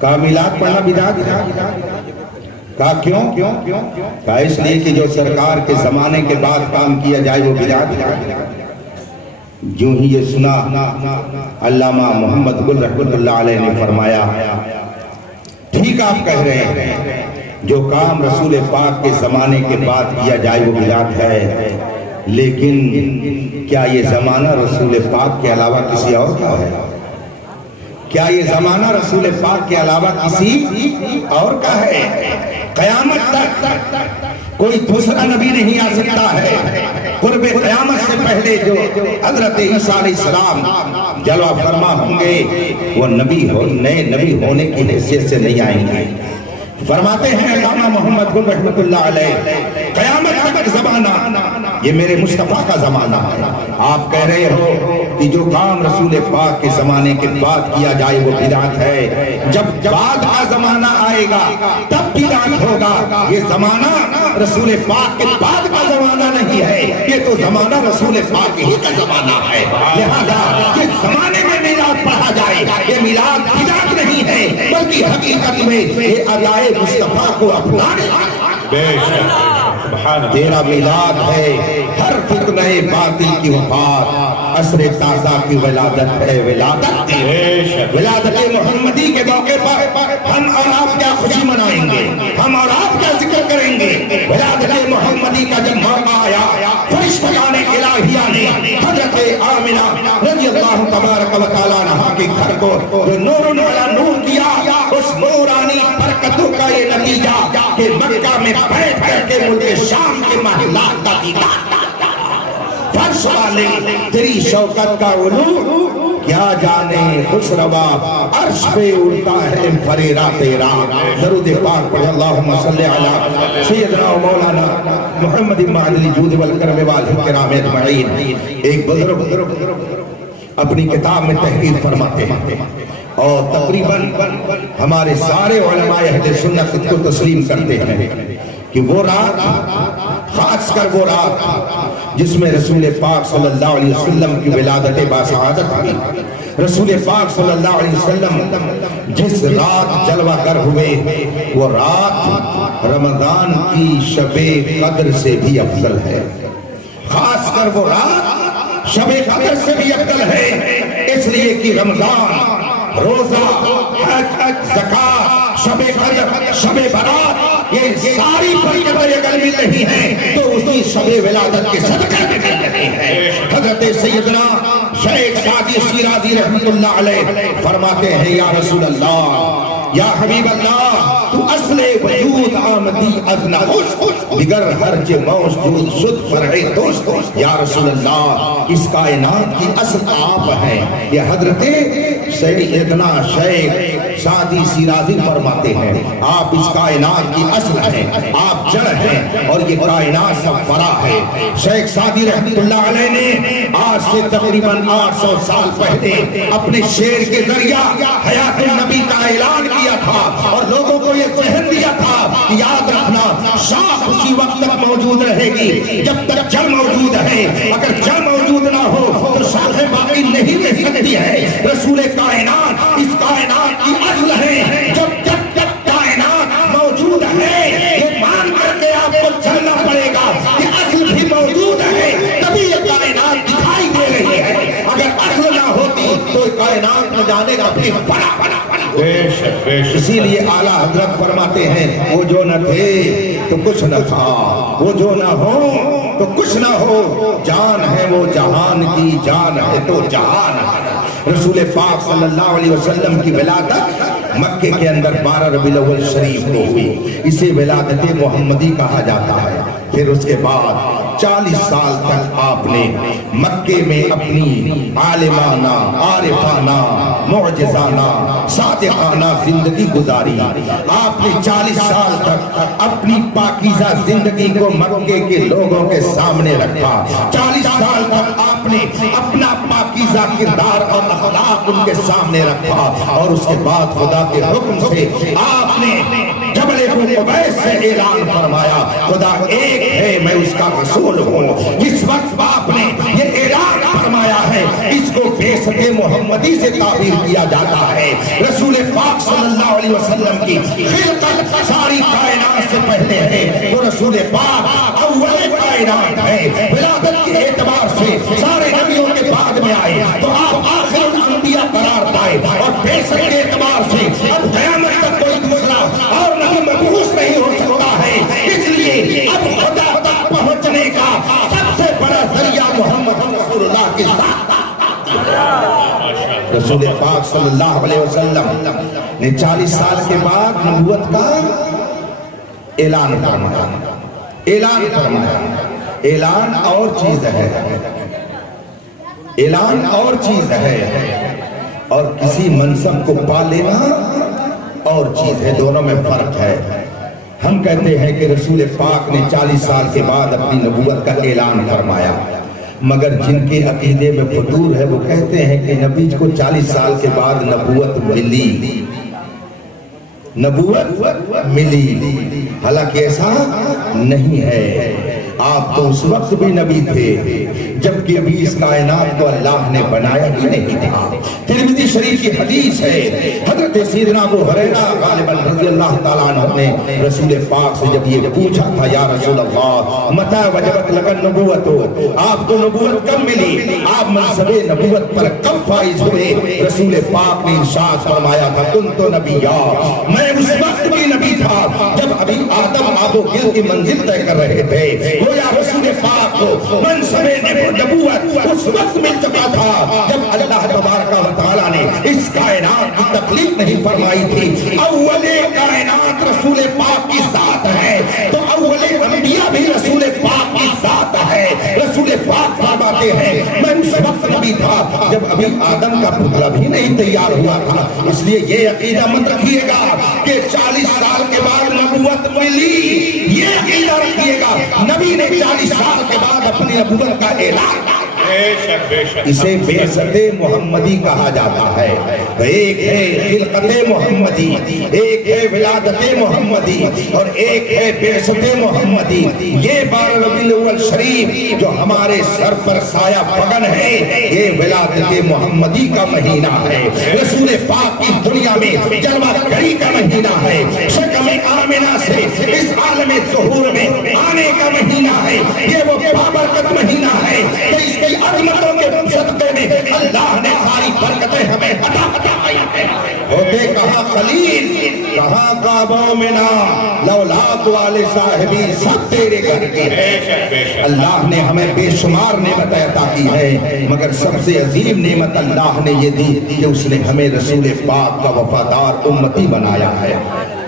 کہا میلاد پڑھنا بدعت ہے۔ کہا کیوں؟ کہا اس لیے کہ جو سرکار کے زمانے کے بعد کام کیا جائے وہ بدعت ہے۔ جو ہی یہ سنا علامہ محمد گل رحمت اللہ علیہ نے فرمایا ٹھیک آپ کہہ رہے ہیں، جو کام رسول پاک کے زمانے کے بعد کیا جائے وہ بدعت ہے، لیکن کیا یہ زمانہ رسول پاک کے علاوہ کسی اور کا ہے؟ کیا یہ زمانہ رسول پاک کے علاوہ کسی اور کا ہے؟ قیامت تک کوئی دوسرا نبی نہیں آ سکتا ہے۔ قرب قیامت سے پہلے جو حضرت عیسیٰ علیہ السلام جلوہ فرما ہوں گے وہ نئے نبی ہونے کی حیثیت سے نہیں آئیں گے۔ فرماتے ہیں علامہ محمد گل رحمت اللہ علیہ قیامت تک زمانہ یہ میرے مصطفیٰ کا زمانہ ہے۔ آپ کہہ رہے ہو کہ جو کام رسول پاک کے زمانے کے بعد کیا جائے وہ بدعت ہے، جب بعد کا زمانہ آئے گا تب بدعت ہوگا۔ یہ زمانہ رسول پاک کے بعد کا زمانہ نہیں ہے، یہ تو زمانہ رسول پاک ہی کا زمانہ ہے۔ لہذا جس زمانے میں میلاد پڑھا جائے یہ میلاد بدعت نہیں ہے بلکہ حقیقت میں یہ ادائے مصطفیٰ کو اپنانے تیرا میلاد ہے ہر فتنہ باطل کی وفات، عصر تازہ کی ولادت ہے ولادت محمدی کے موقع پر ہم اور آپ کیا خوشی منائیں گے، ہم اور آپ کیا ذکر کریں گے۔ ولادت محمدی کا جب موقع آیا فرشتگان الہیہ نے حضرت آمنہ رضی اللہ تبارک و تعالیٰ عنہا کے گھر کو جو نور والا نور کیا، اس نورانی برکتوں کا یہ نتیجہ کہ مکہ میں بیٹھ کر کے ملک شام کے محلات کا دیدار فرش عرش والے تیری شوکت کا علو کیا جانے خسروا عرش پہ اڑتا ہے فریرا تیرا. درود پاک پڑھ اللہم صلی علی سیدنا و مولانا محمد معدل جود والکرم والکرام اجمعین. ایک بزرگ اپنی کتاب میں تحقیق فرماتے ہیں اور تقریباً ہمارے سارے علماء اہل سنت کو تسلیم کرتے ہیں کہ وہ رات، خاص کر وہ رات جس میں رسول پاک صلی اللہ علیہ وسلم کی ولادت باسعادت ہوئی، رسول پاک صلی اللہ علیہ وسلم جس رات جلوہ گر ہوئے، وہ رات رمضان کی شب قدر سے بھی افضل ہے. خاص کر وہ رات شب قدر سے بھی افضل ہے، اس لیے کہ رمضان، روزہ، حج، زکاة، شب قدر، شب برات، یہ ساری برکتیں اگر مل رہی ہیں تو اسی شب ولادت کے صدقے میں مل رہی ہیں. حضرت سیدنا شیخ سعدی شیرازی رحمت اللہ علیہ فرماتے ہیں یا رسول اللہ، یا حبیب اللہ، تو اصل وجود آمدی ادنا دیگر ہر چے موجود شد فرعی دوست. یا رسول اللہ، اس کائنات کی اصل آپ ہیں. یہ حضرت سیدنا شیخ سعدی شیرازی فرماتے ہیں آپ اس کائنات کی اصل ہیں، آپ جڑ ہیں اور یہ کائنات سب فرع ہے. شیخ سعدی رحمت اللہ علیہ نے آج سے تقریباً 800 سال پہلے اپنے شعر کے ذریعہ حیات النبی کا اعلان کیا تھا اور لوگوں کو یہ ذہن دیا تھا کہ یاد رکھنا شاخ اسی وقت تک موجود رہے گی جب تک جڑ موجود ہے. اگر جڑ موجود نہ ہو تو شاخیں باقی نہیں رہ سکتی ہے. رسول کائنات اس کائنات کی اصل ہے. جب کائنات موجود ہے یہ مان کر کے آپ کو چلنا پڑے گا کہ اصل بھی موجود ہے تبھی یہ کائنات دکھائی دے رہی ہے. اگر اصل نہ ہوتی تو کائنات میں جانے کا بھی بڑا. اسی لیے اعلیٰ حضرت فرماتے ہیں وہ جو نہ تھے تو کچھ نہ تھا، وہ جو نہ ہو تو کچھ نہ ہو، جان ہے وہ جہان کی، جان ہے تو جہان ہے. رسول پاک صلی اللہ علیہ وسلم کی ولادت مکے کے اندر 12 ربیع الاول شریف کو ہوئی. اسے ولادت محمدی کہا جاتا ہے. پھر اس کے بعد 40 سال تک آپ نے مکے میں اپنی عالمانہ، عارفانہ، معجزانہ، صادقانہ زندگی گزاری. آپ نے 40 سال تک اپنی پاکیزہ زندگی کو مکے کے لوگوں کے سامنے رکھا. 40 سال تک آپ نے اپنا پاکیزہ کردار اور اخلاق ان کے سامنے رکھا اور اس کے بعد خدا کے حکم سے آپ نے جبل قبیس سے اعلان فرمایا خدا ایک ہے، میں اس کا رسول ہوں. جس وقت آپ نے یہ اعلان فرمایا ہے اس کو بعثت محمدی سے تعبیر کیا جاتا ہے. رسول پاک صلی اللہ علیہ وسلم کی خلقت ساری کائنات سے پہلے ہے. وہ رسول پاک اول کائنات ہے. ولادت کے اعتبار سے سارے نبیوں کے بعد میں آئے تو آپ آخر الانبیاء قرار پائے اور بعثت کے اعتبار سے اب قیامت تک کوئی دوسرا اور نبی مبعوث نہیں ہو سکتا ہے. اس لیے اب خدا تک پہنچنے کا سب سے بڑا ذریعہ محمد رسول اللہ کے ساتھ. رسول پاک صلی اللہ علیہ وسلم نے 40 سال کے بعد نبوت کا اعلان فرمایا. اعلان اور چیز ہے، اعلان اور چیز ہے اور کسی منصب کو پا لینا اور چیز ہے. دونوں میں فرق ہے. ہم کہتے ہیں کہ رسول پاک نے 40 سال کے بعد اپنی نبوت کا اعلان فرمایا، مگر جن کے عقیدے میں فتور ہے وہ کہتے ہیں کہ نبی کو 40 سال کے بعد نبوت ملی. حالانکہ ایسا نہیں ہے. آپ تو اس وقت بھی نبی تھے جبکہ ابھی اس کائنات کو اللہ نے بنایا ہی نہیں تھا. ترمذی شریف کی حدیث ہے حضرت سیدنا ابو ہریرہ غالباً رضی اللہ تعالیٰ عنہ نے رسول پاک سے جب یہ پوچھا تھا یا رسول اللہ متى وجبت لك النبوت، آپ کو نبوت کب ملی، آپ منصب نبوت پر کب فائز ہوئے؟ رسول پاک نے ارشاد فرمایا تھا کنت نبیا، میں اس وقت بھی نبی تھا جب ابھی آدم آب و گل کی منزل طے کر رہے تھے. گویا رسول پاک کو منصب نبوت اس وقت مل چکا تھا جب اللہ تبارک و تعالیٰ نے اس کائنات کی تخلیق نہیں فرمائی تھی. اول کائنات رسول پاک کی ذات ہے تو اول انبیاء بھی رسول پاک کی ذات ہے. رسول پاک فرماتے کرتے ہیں میں اس وقت نبی تھا جب ابھی آدم کا پتلا بھی نہیں تیار ہوا تھا. اس لیے یہ عقیدہ مت رکھیے گا کہ 40 سال کے بعد نبوت ملی. یہ عقیدہ رکھیے گا نبی نے 40 سال کے بعد اپنی نبوت کا اعلان کیا. اسے بعثت محمدی کہا جاتا ہے. ایک ہے خلقت محمدی, ایک ہے ولادت محمدی, اور ایک ہے بعثت محمدی. یہ 12 ربیع الاول شریف جو ہمارے سر پر سایہ پگن ہے یہ ولادت محمدی کا مہینہ ہے. رسول پاک کی دنیا میں جلوہ گری کا مہینہ ہے. شکم آمنہ سے اس عالم ظہور میں آنے کا مہینہ ہے. یہ وہ بابرکت مہینہ ہے کہ اس کے عظمتوں کے صدقے میں اللہ نے ساری برکتیں ہمیں عطا فرمائی ہیں. ہوتے کہاں خلیل, کہاں کعبہ منا, لولاک والے صاحبی سب تیرے گھر کے ہیں. اللہ نے ہمیں بے شمار نعمتیں عطا کی ہے, مگر سب سے عظیم نعمت اللہ نے یہ دی کہ اس نے ہمیں رسول پاک کا وفادار امتی بنایا ہے.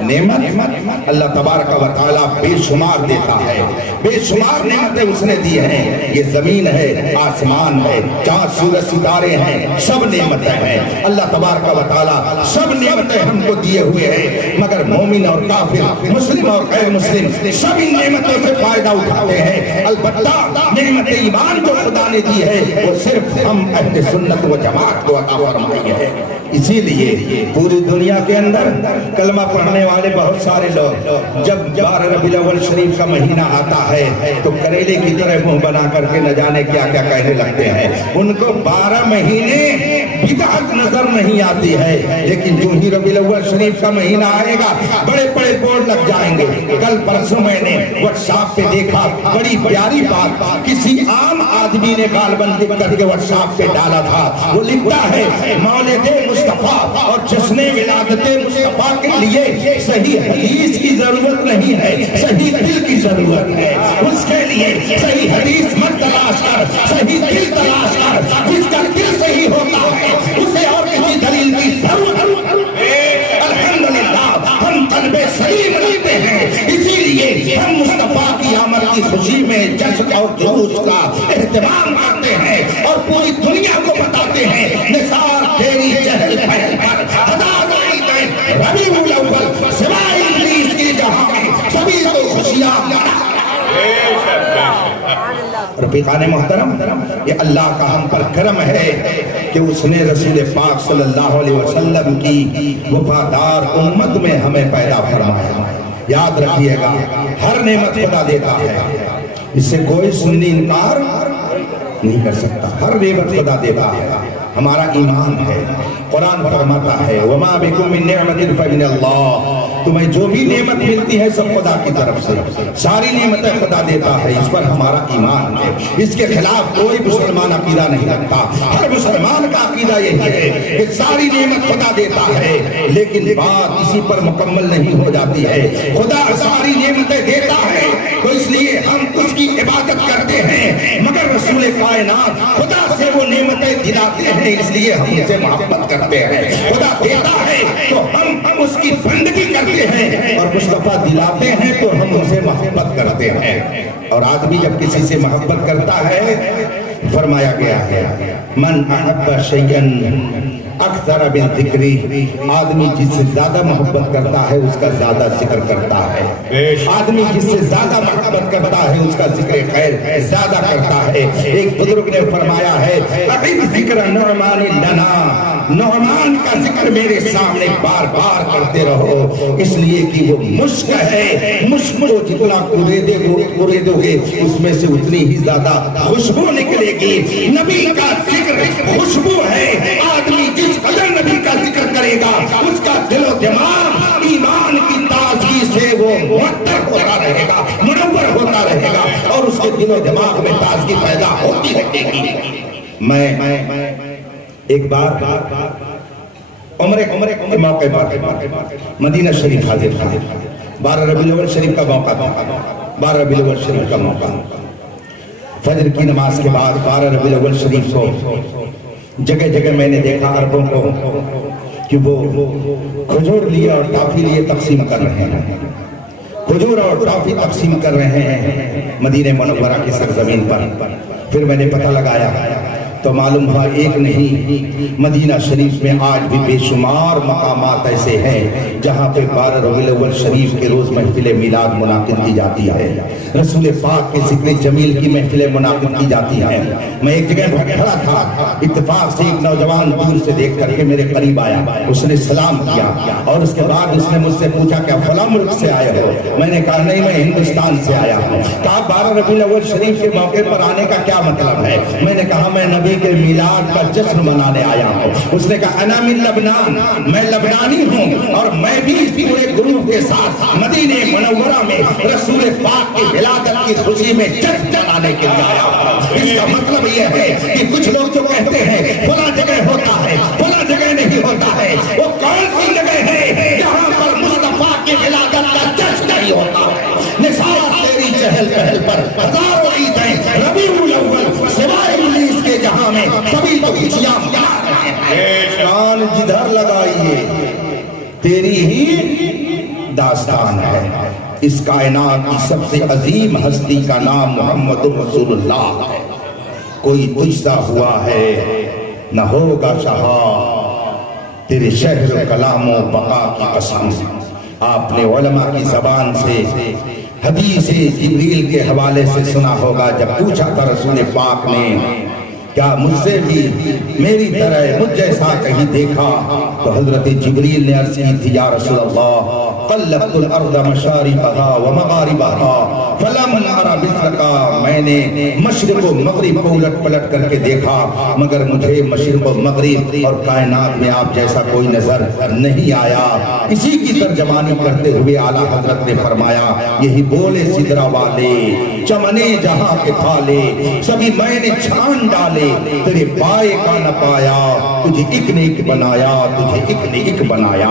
نعمت اللہ تبارک و تعالیٰ بے شمار دیتا ہے, بے شمار نعمتیں اس نے دی ہیں. یہ زمین ہے, آسمان ہے, چاند سورج ستارے ہیں, سب نعمتیں ہیں. اللہ تبارک و تعالیٰ سب نعمتیں ہم کو دیے ہوئے ہیں, مگر مومن اور کافر, مسلم اور غیر مسلم سب ان نعمتوں سے فائدہ اٹھاتے ہیں. البتہ نعمت ایمان جو خدا نے دی ہے وہ صرف ہم اہل سنت و جماعت کو عطا فرمائی ہے. اسی لیے پوری دنیا کے اندر کلمہ پڑھنے والے بہت سارے لوگ جب 12 ربیع الاول شریف کا مہینہ آتا ہے تو کریلے کی طرح منہ بنا کر کے نہ جانے کیا کیا کہنے لگتے ہیں. ان کو 12 مہینے بدعت نظر نہیں آتی ہے, لیکن جو ہی ربیع الاول شریف کا مہینہ آئے گا بڑے بڑے بورڈ لگ جائیں گے. کل پرسوں میں نے واٹس ایپ پہ دیکھا بڑی پیاری بات, کسی عام آدمی نے گالبند لکھ کر کے واٹس ایپ پہ ڈالا تھا. وہ لکھتا ہے مولد مصطفیٰ اور جشن ولادت مصطفیٰ کے لیے صحیح حدیث کی ضرورت نہیں ہے, صحیح دل کی ضرورت ہے. اس کے لیے صحیح حدیث مت تلاش کر, صحیح دل تلاش کر. جس کا دل صحیح ہوتا ہے اسے اور کسی دلیل کی ضرورت. الحمدللہ ہم قلب سلیم رکھتے ہیں, اسی لیے ہم مصطفیٰ کی آمد کی خوشی میں جشن اور جلوس کا اہتمام کرتے ہیں اور پوری دنیا کو بتاتے ہیں نثار تیری چہل پہل پر ہزار عیدیں ربیع الاول سوائے ابلیس کی جہاں میں سبھی کو خوشیاں منا. رفیقان محترم, یہ اللہ کا ہم پر کرم ہے کہ اس نے رسول پاک صلی اللہ علیہ وسلم کی وفادار امت میں ہمیں پیدا فرمایا. یاد رکھیے گا ہر نعمت خدا دیتا ہے, اس سے کوئی سنی انکار نہیں کر سکتا. ہر نعمت خدا دیتا ہے. ہمارا ایمان ہے, قرآن فرماتا ہے وما بکم من نعمت فمن اللہ, تمہیں جو بھی نعمت ملتی ہے سب خدا کی طرف سے, ساری نعمتیں خدا دیتا ہے. اس پر ہمارا ایمان ہے, اس کے خلاف کوئی مسلمان عقیدہ نہیں رکھتا. ہر مسلمان کا عقیدہ یہی ہے کہ ساری نعمت خدا دیتا ہے, لیکن بات اسی پر مکمل نہیں ہو جاتی ہے. خدا ساری نعمتیں دیتا ہے تو اس لیے ہم اس کی عبادت کرتے ہیں, مگر رسول کائنات خدا سے وہ نعمتیں دلاتے ہیں اس لیے ہم اسے محبت کرتے ہیں. خدا دیتا ہے تو ہم اس کی بندگی کرتے ہیں, اور مصطفیٰ دلاتے ہیں تو ہم اسے محبت کرتے ہیں. اور آدمی جب کسی سے محبت کرتا ہے, فرمایا گیا ہے من احب شیئا اکثر بالذکری, آدمی جس سے زیادہ محبت کرتا ہے اس کا زیادہ ذکر کرتا ہے. آدمی جس سے زیادہ محبت کرتا ہے اس کا ذکر خیر زیادہ کرتا ہے. ایک بزرگ نے فرمایا ہے احب ذکر نعمان لنا, نعمان کا ذکر میرے سامنے بار بار کرتے رہو, اس لیے کہ وہ مشک ہے, مشک کو جتنا قریدو گے اس میں سے اتنی ہی زیادہ خوشبو نکلے گی. نبی کا ذکر خوشبو ہے. آدمی جس قدر نبی کا ذکر کرے گا اس کا دل و دماغ ایمان کی تازگی سے وہ معطر ہوتا رہے گا, منور ہوتا رہے گا, اور اس کے دل و دماغ میں تازگی پیدا ہوتی رہے گی. میں ایک بار عمرے کے موقع پر مدینہ شریف حاضر تھا. 12 ربیع الاول شریف کا موقع تھا. 12 ربیع الاول شریف کا موقع, فجر کی نماز کے بعد 12 ربیع الاول شریف کو جگہ جگہ میں نے دیکھا عربوں کو کہ وہ کھجور لیے اور ٹافی لیے تقسیم کر رہے ہیں. کھجور اور ٹافی تقسیم کر رہے ہیں مدینہ منورہ کی سرزمین پر. پھر میں نے پتہ لگایا تو معلوم ہوا ایک نہیں، مدینہ شریف میں آج بھی بے شمار مقامات ایسے ہیں جہاں پہ 12 ربیع الاول شریف کے روز محفل میلاد منعقد کی جاتی ہے، رسول پاک کے ذکر جمیل کی محفلیں منعقد کی جاتی ہیں۔ میں ایک جگہ کھڑا تھا، اتفاق سے ایک نوجوان دور سے دیکھ کر کے میرے قریب آیا، اس نے سلام کیا اور اس کے بعد اس نے مجھ سے پوچھا کہ فلاں ملک سے آئے ہو؟ میں نے کہا نہیں، میں ہندوستان سے آیا ہوں۔ کہا 12 ربیع الاول شریف کے موقع پر آنے کا کیا مطلب ہے؟ میں نے کہا میں نبی کے میلاد کا جشن منانے آیا ہوں۔ اس نے کہا انا من لبنان، میں لبنانی ہوں اور میں بھی اس پورے گروپ کے ساتھ مدینہ منورہ میں رسول پاک کی ولادت کی خوشی میں جشن منانے کے لیے آیا ہوں۔ اس کا مطلب یہ ہے کہ کچھ لوگ جو کہتے ہیں فلاں جگہ ہوتا ہے فلاں جگہ نہیں ہوتا ہے، وہ کون سی جگہ ہے جہاں پر مصطفیٰ کی ولادت کا جشن نہیں ہوتا ہے؟ نثار تیری چہل پہل پر ہزاروں عیدیں، ربیع الاول سوائے انیس کے جہاں میں سبھی تو خوشیاں کان جدھر لگائیے تیری ہی داستان ہے۔ اس کائنات کی سب سے عظیم ہستی کا نام محمد رسول اللہ ہے۔ کوئی تجھ سا ہوا ہے نہ ہوگا شہا، تیرے شہر و کلام و بقا کی قسم۔ آپ نے علماء کی زبان سے حدیث جبریل کے حوالے سے سنا ہوگا، جب پوچھا تھا رسول پاک نے کیا مجھ سے بھی میری طرح مجھ جیسا کہیں دیکھا؟ تو حضرت جبریل نے عرض کی تھی یا رسول اللہ قلبت الارض مشارقها ومغاربها فلم ارى مثلك، میں نے مشرق و مغرب کو الٹ پلٹ کر کے دیکھا مگر مجھے مشرق و مغرب اور کائنات میں آپ جیسا کوئی نظر نہیں آیا۔ اسی کی ترجمانی کرتے ہوئے اعلیٰ حضرت نے فرمایا یہی بولے سدرا والے چمنے جہاں کے پھالے، سبھی میں نے چھان ڈالے تیرے پائے کا نہ پایا، تجھے ایک نے ایک بنایا، تجھے ایک نے ایک بنایا۔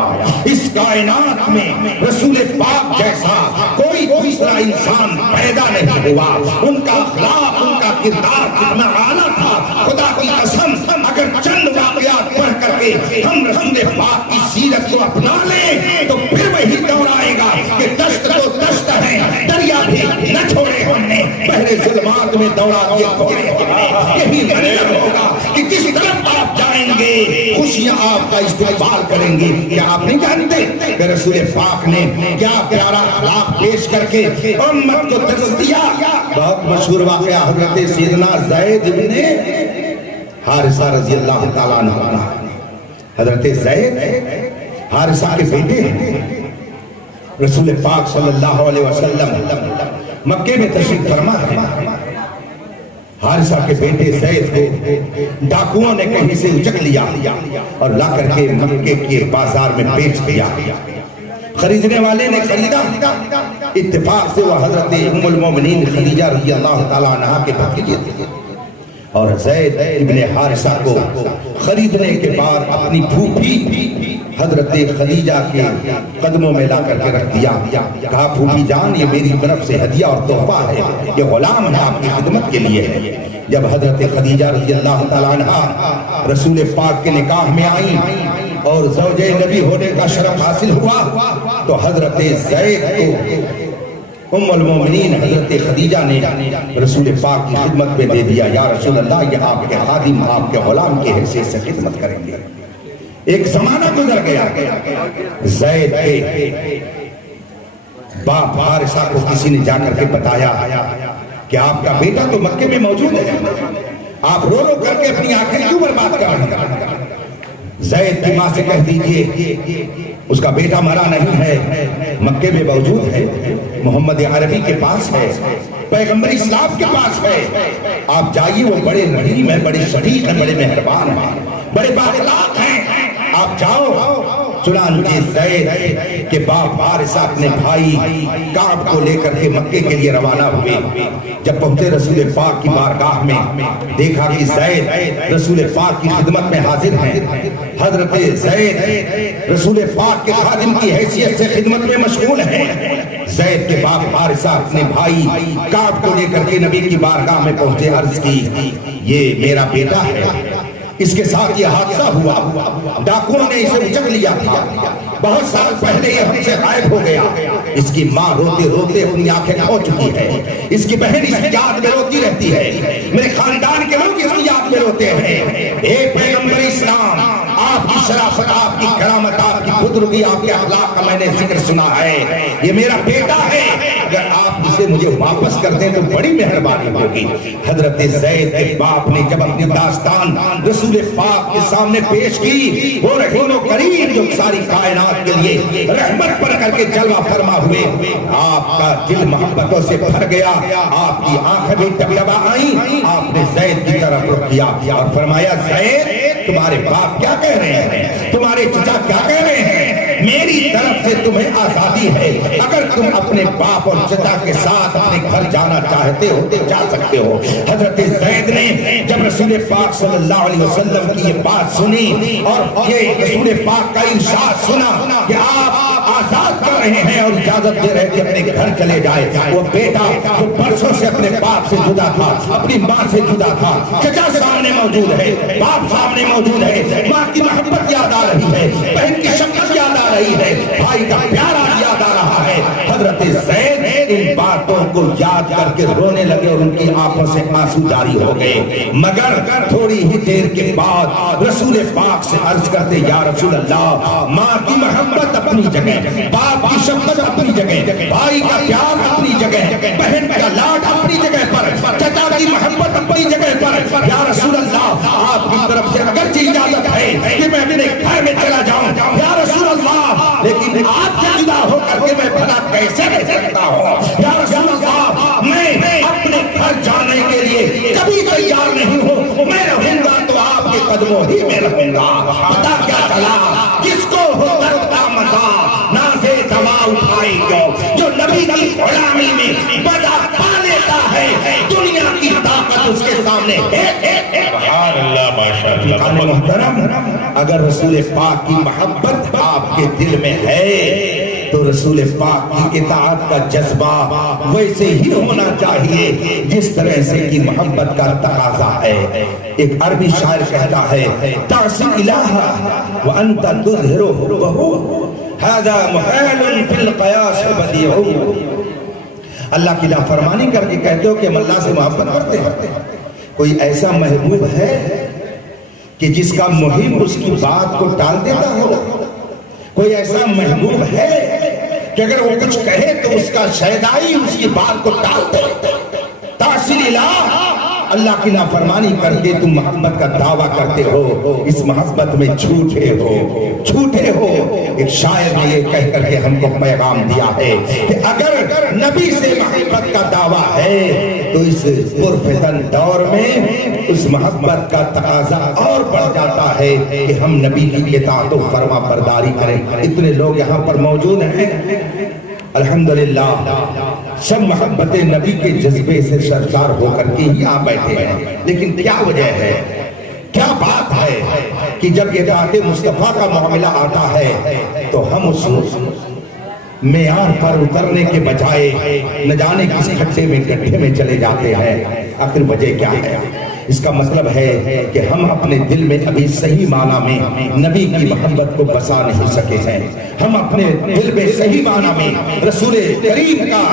اس کائنات میں رسول پاک جیسا کوئی دوسرا انسان پیدا نہیں ہوا۔ ان کا اخلاق، ان کا کردار کتنا اعلیٰ تھا، خدا کی قسم اگر چند واقعات پڑھ کر کے ہم رسول پاک کی سیرت کو اپنا لیں تو پھر وہی دور آئے گا کہ دشت تو دشت ہے، دریا بھی نہ چھوڑے ہم نے، بحر ظلمات میں دوڑا کے کھوڑے ہم نے۔ یہی منظر ہوگا کہ جس طرف آپ جائیں گے خوشیاں آپ کا استقبال کریں گے۔ کیا آپ نہیں جانتے کہ رسول پاک نے کیا پیارا اخلاق پیش کر کے امت کو درس دیا؟ بہت مشہور واقعہ حضرت سیدنا زید بن حارثہ رضی اللہ تعالیٰ عنہ، حضرت زید حارثہ کے بیٹے ہیں۔ رسول پاک صلی اللہ علیہ وسلم مکے میں تشریف فرما ہے، حارثہ کے بیٹے زید کو ڈاکوؤں نے کہیں سے اچک لیا اور لا کر کے مکے کے بازار میں بیچ دیا۔ خریدنے والے نے خریدا، اتفاق سے وہ حضرت ام المومنین خدیجہ رضی اللہ تعالیٰ عنہ کے بھتیجے تھے، اور زید ابن حارثہ کو خریدنے کے بعد اپنی پھوپھی حضرت خدیجہ کے قدموں میں لا کر کے رکھ دیا۔ کہا پھوپھی جان یہ میری طرف سے ہدیہ اور تحفہ ہے، یہ غلام ہے آپ کی خدمت کے لیے ہے۔ جب حضرت خدیجہ رضی اللہ تعالیٰ عنہ رسول پاک کے نکاح میں آئیں اور زوجہ نبی ہونے کا شرف حاصل ہوا تو حضرت زید کو ام المومنین حضرت خدیجہ نے رسول پاک کی خدمت میں دے دیا۔ یا رسول اللہ یہ آپ کے خادم، آپ کے غلام کی حیثیت سے خدمت کریں گے۔ ایک زمانہ گزر گیا، زید کے باپ حارثہ کو کسی نے جا کر کے بتایا کہ آپ کا بیٹا تو مکے میں موجود ہے، آپ رو رو کر کے اپنی آنکھیں کیوں برباد کر رہے ہیں؟ زید کی ماں سے کہہ دیجئے اس کا بیٹا مرا نہیں ہے، مکے میں موجود ہے، محمد عربی کے پاس ہے، پیغمبر اسلام کے پاس ہے، آپ جائیے، وہ بڑے رحیم ہیں، بڑے شفیق ہیں، بڑے مہربان ہیں، بڑے بااخلاق ہیں، آپ جاؤ۔ چنانچہ زید کے باپ حارثہ اپنے بھائی کعب کو لے کر کے مکے کے لیے روانہ ہوئے۔ جب پہنچے رسول پاک کی بارگاہ میں دیکھا کہ زید رسول پاک کی خدمت میں حاضر ہیں۔ حضرت زید رسول پاک کے خادم کی حیثیت سے خدمت میں مشغول ہیں۔ زید کے باپ حارثہ اپنے بھائی کعب کو لے کر کے نبی کی بارگاہ میں پہنچے، عرض کی یہ میرا بیٹا ہے، اس کے ساتھ یہ حادثہ ہوا، ڈاکوؤں نے اسے اچک لیا تھا، بہت سال پہلے یہ ہم سے غائب ہو گیا۔ اس کی ماں روتے روتے اپنی آنکھیں کھو چکی ہے، اس کی بہن اس کی یاد میں روتی رہتی ہے، میرے خاندان کے لوگ اس کی یاد میں روتے ہیں۔ ایک پیغمبر اسلام، آپ کی شرافت، آپ کی کرامت، آپ کی بزرگی، آپ کے اخلاق کا میں نے ذکر سنا ہے، یہ میرا بیٹا ہے، اگر آپ اسے مجھے واپس کر دیں تو بڑی مہربانی ہوگی۔ حضرت زید کے باپ نے جب اپنی داستان رسول پاک کے سامنے پیش کی، وہ رحیم و کریم جو ساری کائنات کے لیے رحمت پر کر کے جلوہ فرما ہوئے، آپ کا دل محبتوں سے بھر گیا، آپ کی آنکھیں بھی ٹپٹپا آئیں، آپ نے زید کی طرف رخ کیا اور فرمایا زید تمہارے باپ کیا کہہ رہے ہیں، تمہارے چچا کیا کہہ رہے ہیں، میری طرف سے تمہیں آزادی ہے، اگر تم اپنے باپ اور چچا کے ساتھ اپنے گھر جانا چاہتے ہو تو جا سکتے ہو۔ حضرت زید نے جب رسول پاک صلی اللہ علیہ وسلم کی یہ بات سنی اور یہ رسول پاک کا ارشاد سنا کہ آپ آزاد کر رہے ہیں اور اجازت دے رہے کہ اپنے گھر چلے جائے، وہ بیٹا جو برسوں سے اپنے باپ سے جدا تھا، اپنی ماں سے جدا تھا، چچا سامنے موجود ہے، باپ سامنے موجود ہے، ماں کی محبت یاد آ رہی ہے، بہن کی شفقت یاد آ رہی ہے، بھائی کا پیارا یاد آ رہا ہے۔ حضرت زید ان باتوں کو یاد کر کے رونے لگے اور ان کی آنکھوں سے آنسو جاری ہو گئے، مگر تھوڑی ہی دیر کے بعد رسول پاک سے عرض کرتے یا رسول اللہ، ماں کی محبت اپنی جگہ، باپ کی شفقت اپنی جگہ، بھائی کا پیار اپنی جگہ، بہن کا لاڈ اپنی جگہ پر، چچا کی محبت اپنی جگہ پر، یا رسول اللہ آپ کی طرف سے اگرچہ اجازت ہے کہ میں اپنے گھر میں چلا جاؤں، یا رسول اللہ لیکن آپ سے جدا ہو کر کے میں بھلا کیسے رہ سکتا ہوں، یا رسول اللہ میں اپنے گھر جانے کے لیے کبھی تیار نہیں ہوں، میں رہوں گا تو آپ کے قدموں ہی میں رہوں گا۔ پتا کیا چلا، جس کو ہو درد کا مزہ نازے دوا اٹھائے جو نبی کی غلامی میں مزہ پا لیتا ہے، دنیا کی طاقت اس کے سامنے ہے۔ سبحان اللہ، ماشاءاللہ۔ محترم، اگر رسول پاک کی محبت آپ کے دل میں ہے تو رسول پاک کی اطاعت کا جذبہ ویسے ہی ہونا چاہیے جس طرح سے کی محبت کا تقاضا ہے۔ ایک عربی شاعر کہتا ہے تعصی الہ وانت تظہر حبہ ھذا محال فی القیاس بدیع۔ اللہ کی نافرمانی کر کے کہتے ہو کہ ہم اللہ سے محبت کرتے ہیں، کوئی ایسا محبوب ہے کہ جس کا محب اس کی بات کو ٹال دیتا ہو؟ کوئی ایسا محبوب ہے کہ اگر وہ کچھ کہے تو اس کا شیدائی اس کی بات کو ٹال دے؟ تعصی الہ، اللہ کی نافرمانی کر کے تم محبت کا دعویٰ کرتے ہو، اس محبت میں جھوٹے ہو۔ ایک شاعر نے یہ کہہ کر کے ہم کو پیغام دیا ہے کہ اگر نبی سے محبت کا دعویٰ ہے تو اس پرفتن دور میں اس محبت کا تقاضا اور بڑھ جاتا ہے کہ ہم نبی کی اطاعت و فرما برداری کریں۔ اتنے لوگ یہاں پر موجود ہیں، الحمدللہ سب محبت نبی کے جذبے سے سرشار ہو کر کے ہی آپ بیٹھے ہیں، لیکن کیا وجہ ہے، کیا بات ہے کہ جب اطاعت مصطفیٰ کا معاملہ آتا ہے تو ہم اس معیار پر اترنے کے بجائے نہ جانے کس کھڈے میں گڈھے میں چلے جاتے ہیں؟ آخر وجہ کیا ہے؟ اس کا مطلب ہے کہ ہم اپنے دل میں ابھی صحیح معنی میں نبی کی محبت کو بسا نہیں سکے ہیں، ہم اپنے دل میں صحیح معنی میں رسول کریم کا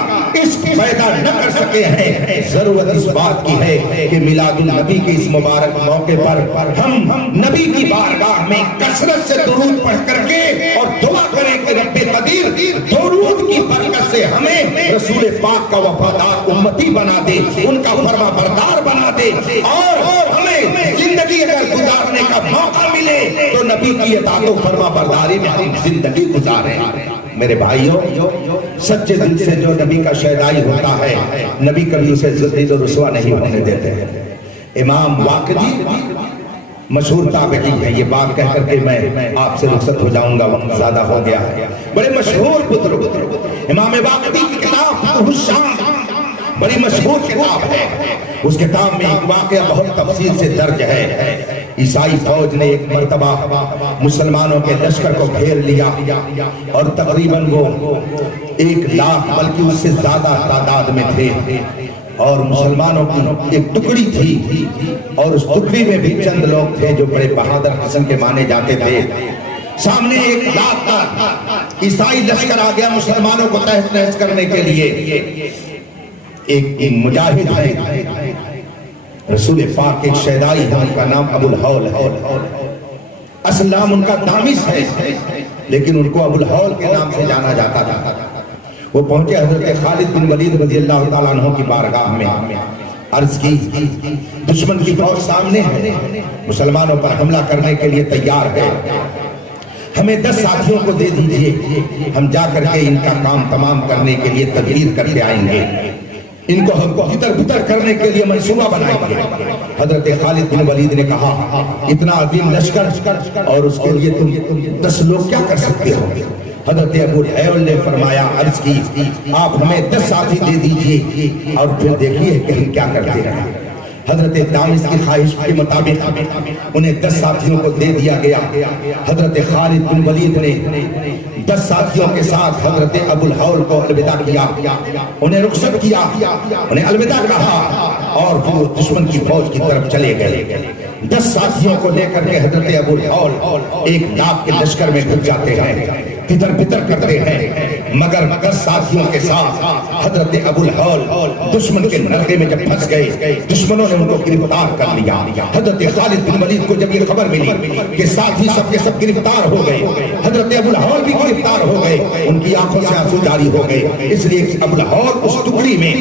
عشق پیدا نہ کر سکے ہیں۔ ضرورت اس بات کی ہے کہ میلاد النبی کے اس مبارک موقع پر ہم نبی کی بارگاہ میں کثرت سے درود پڑھ کر کے اور دعا کریں کہ رب قدیر درود کی برکت سے ہمیں رسول پاک کا وفادار امتی بنا دے، ان کا فرما بردار بنا دے، اور ہمیں زندگی اگر گزارنے کا موقع ملے تو نبی کی اطاعت و فرما برداری میں ہم زندگی گزاریں۔ میرے بھائیوں، سچے دل سے جو نبی کا شیدائی ہوتا ہے، نبی کبھی اسے ذلیل و رسوا نہیں ہونے دیتے ہیں۔ امام واقدی مشہور تابعی ہے، یہ بات کہہ کر کے میں آپ سے رخصت ہو جاؤں گا، وقت زیادہ ہو گیا ہے۔ بڑے مشہور بزرگ امام واقدی کی کتاب فتح الشام بڑی مشہور کتاب ہے، اس کتاب میں ایک واقعہ بہت تفصیل سے درج ہے۔ عیسائی فوج نے ایک مرتبہ مسلمانوں کے لشکر کو گھیر لیا اور تقریباً وہ 1 لاکھ بلکہ اس سے زیادہ تعداد میں تھے۔ اور مسلمانوں کی ایک ٹکڑی تھی اور اس ٹکڑی میں بھی چند لوگ تھے جو بڑے بہادر قسم کے مانے جاتے تھے. سامنے ایک لاکھ کا عیسائی لشکر آ گیا مسلمانوں کو تہس نہس کرنے کے لیے. ایک مجاہد ہے رسول پاک ایک شیدائی ہے, ان کا نام ابو الہول ہے. اصل نام ان کا دامس ہے لیکن ان کو ابو الہول کے نام سے جانا جاتا تھا. وہ پہنچے حضرت خالد بن ولید رضی اللہ تعالیٰ عنہ کی بارگاہ میں, عرض کی دشمن کی فوج سامنے ہے, مسلمانوں پر حملہ کرنے کے لیے تیار ہے, ہمیں 10 ساتھیوں کو دے دیجئے, ہم جا کر کے ان کا کام تمام کرنے کے لیے تدبیر کر کے آئیں گے, ان کو ہم کو ہتر بتر کرنے کے لیے منصوبہ بنائیں گے. حضرت خالد بن ولید نے کہا اتنا عظیم لشکر اور اس کے لیے تم 10 لوگ کیا کر سکتے ہو؟ حضرت ابو الہول نے فرمایا, عرض کی آپ ہمیں 10 ساتھی دے دیجئے اور پھر دیکھیے کہ ہم کیا کرتے ہیں. حضرت دامس کی خواہش کے مطابق انہیں 10 ساتھیوں کو دے دیا گیا. حضرت خالد بن ولید نے 10 ساتھیوں کے ساتھ حضرت ابو الہول کو الوداع کیا, انہیں رخصت کیا, انہیں الوداع کہا اور پھر وہ دشمن کی فوج کی طرف چلے گئے. 10 ساتھیوں کو لے کر کے حضرت ابو الہول ایک لاکھ کے لشکر میں گھس جاتے ہیں, تتر بتر کرتے ہیں, مگر 10 ساتھیوں کے ساتھ حضرت ابو الہول دشمن کے نرغے میں جب پھنس گئے, دشمنوں نے ان کو گرفتار کر لیا. حضرت خالد بن ولید کو جب یہ خبر ملی کہ ساتھی سب کے سب گرفتار ہو گئے, حضرت ابو الہول بھی گرفتار ہو گئے, ان کی آنکھوں سے آنسو جاری ہو گئے. اس لیے ابو الہول اس ٹکڑی میں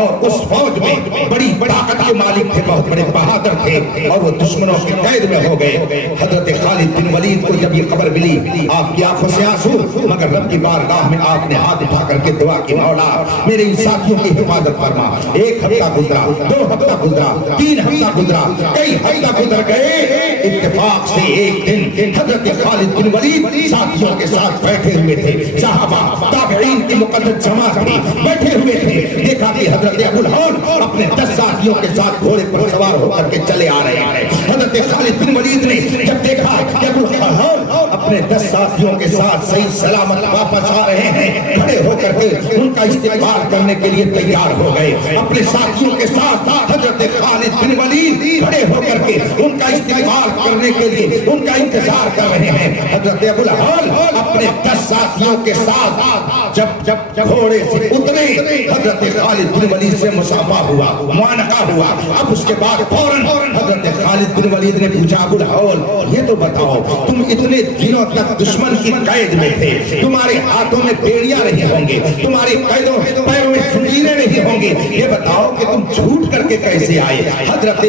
اور اس فوج میں بڑی طاقت کے مالک تھے, بہت بڑے بہادر تھے اور وہ دشمنوں کی قید میں ہو گئے. حضرت خالد بن ولید کو جب یہ خبر ملی, آپ کی آنکھوں سے آنسو, مگر رب کی بارگاہ میں آپ نے ہاتھ اٹھا کر کے دعا کی, مولا میرے ان ساتھیوں کی حفاظت فرما. 1 ہفتہ گزرا, 2 ہفتہ گزرا, 3 ہفتہ گزرا, کئی ہفتہ گزر گئے. اتفاق سے ایک دن حضرت خالد بن ولید ساتھیوں کے ساتھ بیٹھے ہوئے تھے, صحابہ تابعین کی مقدس جماعت بھی بیٹھے ہوئے تھے. دیکھا کہ حضرت ابو الہول اپنے 10 ساتھیوں کے ساتھ گھوڑے پر سوار ہو کر کے چلے آ رہے ہیں. حضرت خالد بن ولید نے جب دیکھا کہ ابو الہول اپنے 10 ساتھیوں کے ساتھ صحیح سلامت واپس آ رہے ہیں, کھڑے ہو کر کے ان کا استقبال کرنے کے لیے تیار ہو گئے. اپنے ساتھیوں کے ساتھ حضرت خالد بن ولید کھڑے ہو کر کے ان کا استقبال کرنے کے لیے ان کا انتظار کر رہے ہیں. حضرت ابو الہول اپنے 10 ساتھیوں کے ساتھ جب گھوڑے سے اترے, حضرت خالد بن ولید سے مصافحہ ہوا, معانقہ ہوا. اب اس کے بعد فوراً حضرت خالد بن ولید نے پوچھا, ابو الہول یہ تو بتاؤ, تم اتنے دنوں تک دشمن کی قید میں تھے, تمہارے ہاتھوں میں بیڑیاں نہیں ہوں گے, تمہاری قیدوں پیروں میں زنجیریں نہیں ہوں گی, یہ بتاؤ کہ تم جھوٹ کر کے کیسے آئے؟ حضرت